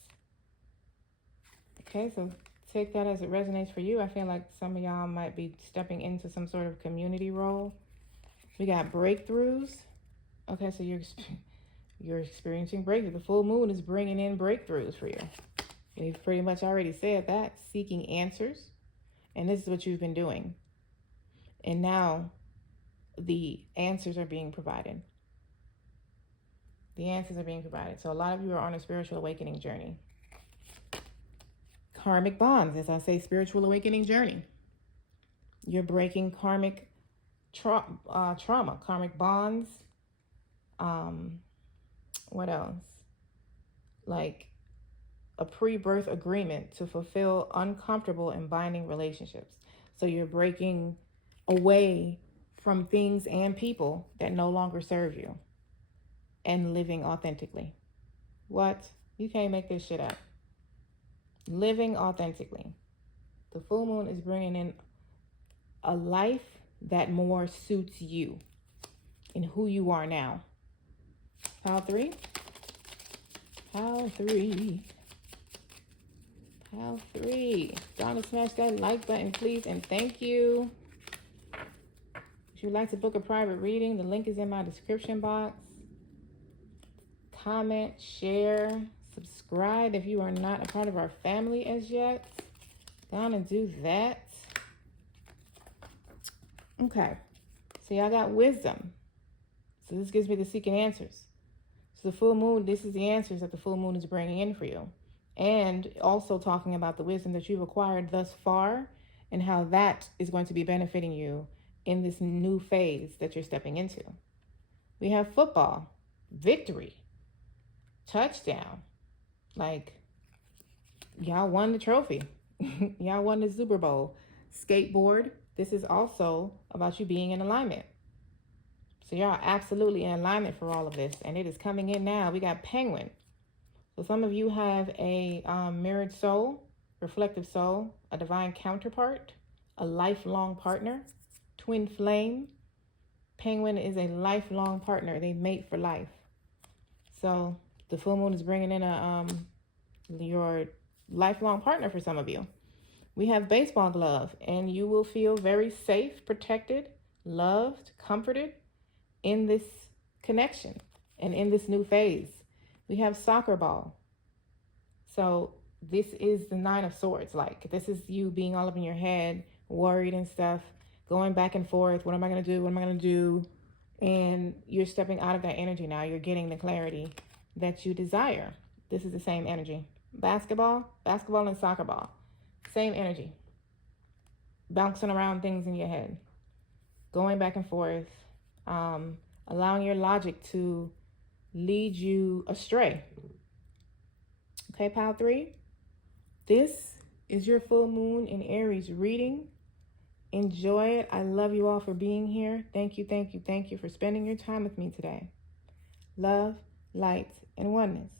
Okay, so take that as it resonates for you. I feel like some of y'all might be stepping into some sort of community role. We got breakthroughs. Okay, so you're experiencing breakthrough. The full moon is bringing in breakthroughs for you. You've pretty much already said that. Seeking answers. And this is what you've been doing. And now the answers are being provided. The answers are being provided. So a lot of you are on a spiritual awakening journey. Karmic bonds, as I say, spiritual awakening journey. You're breaking karmic trauma, karmic bonds. What else? Like a pre-birth agreement to fulfill uncomfortable and binding relationships. So you're breaking away from things and people that no longer serve you and living authentically. What? You can't make this shit up. Living authentically. The full moon is bringing in a life that more suits you and who you are now. Pile 3. Pile 3. Pile 3. Donna, smash that like button, please, and thank you. If you'd like to book a private reading, the link is in my description box. Comment, share, subscribe if you are not a part of our family as yet. Down and do that. Okay, so y'all got wisdom. So this gives me the seeking answers. So the full moon, this is the answers that the full moon is bringing in for you. And also talking about the wisdom that you've acquired thus far and how that is going to be benefiting you in this new phase that you're stepping into. We have football, victory, touchdown. Like, y'all won the trophy. Y'all won the Super Bowl. Skateboard. This is also about you being in alignment. So y'all are absolutely in alignment for all of this. And it is coming in now. We got penguin. So some of you have a mirrored soul, reflective soul, a divine counterpart, a lifelong partner, twin flame. Penguin is a lifelong partner. They mate for life. So the full moon is bringing in your lifelong partner for some of you. We have baseball glove, and you will feel very safe, protected, loved, comforted in this connection and in this new phase. We have soccer ball. So this is the 9 of swords. Like, this is you being all up in your head, worried and stuff, going back and forth. What am I going to do? What am I going to do? And you're stepping out of that energy now. You're getting the clarity that you desire. This is the same energy. Basketball and soccer ball. Same energy. Bouncing around things in your head. Going back and forth. Allowing your logic to lead you astray. Okay, pile 3. This is your full moon in Aries reading. Enjoy it. I love you all for being here. Thank you, thank you, thank you for spending your time with me today. Love, light, and oneness.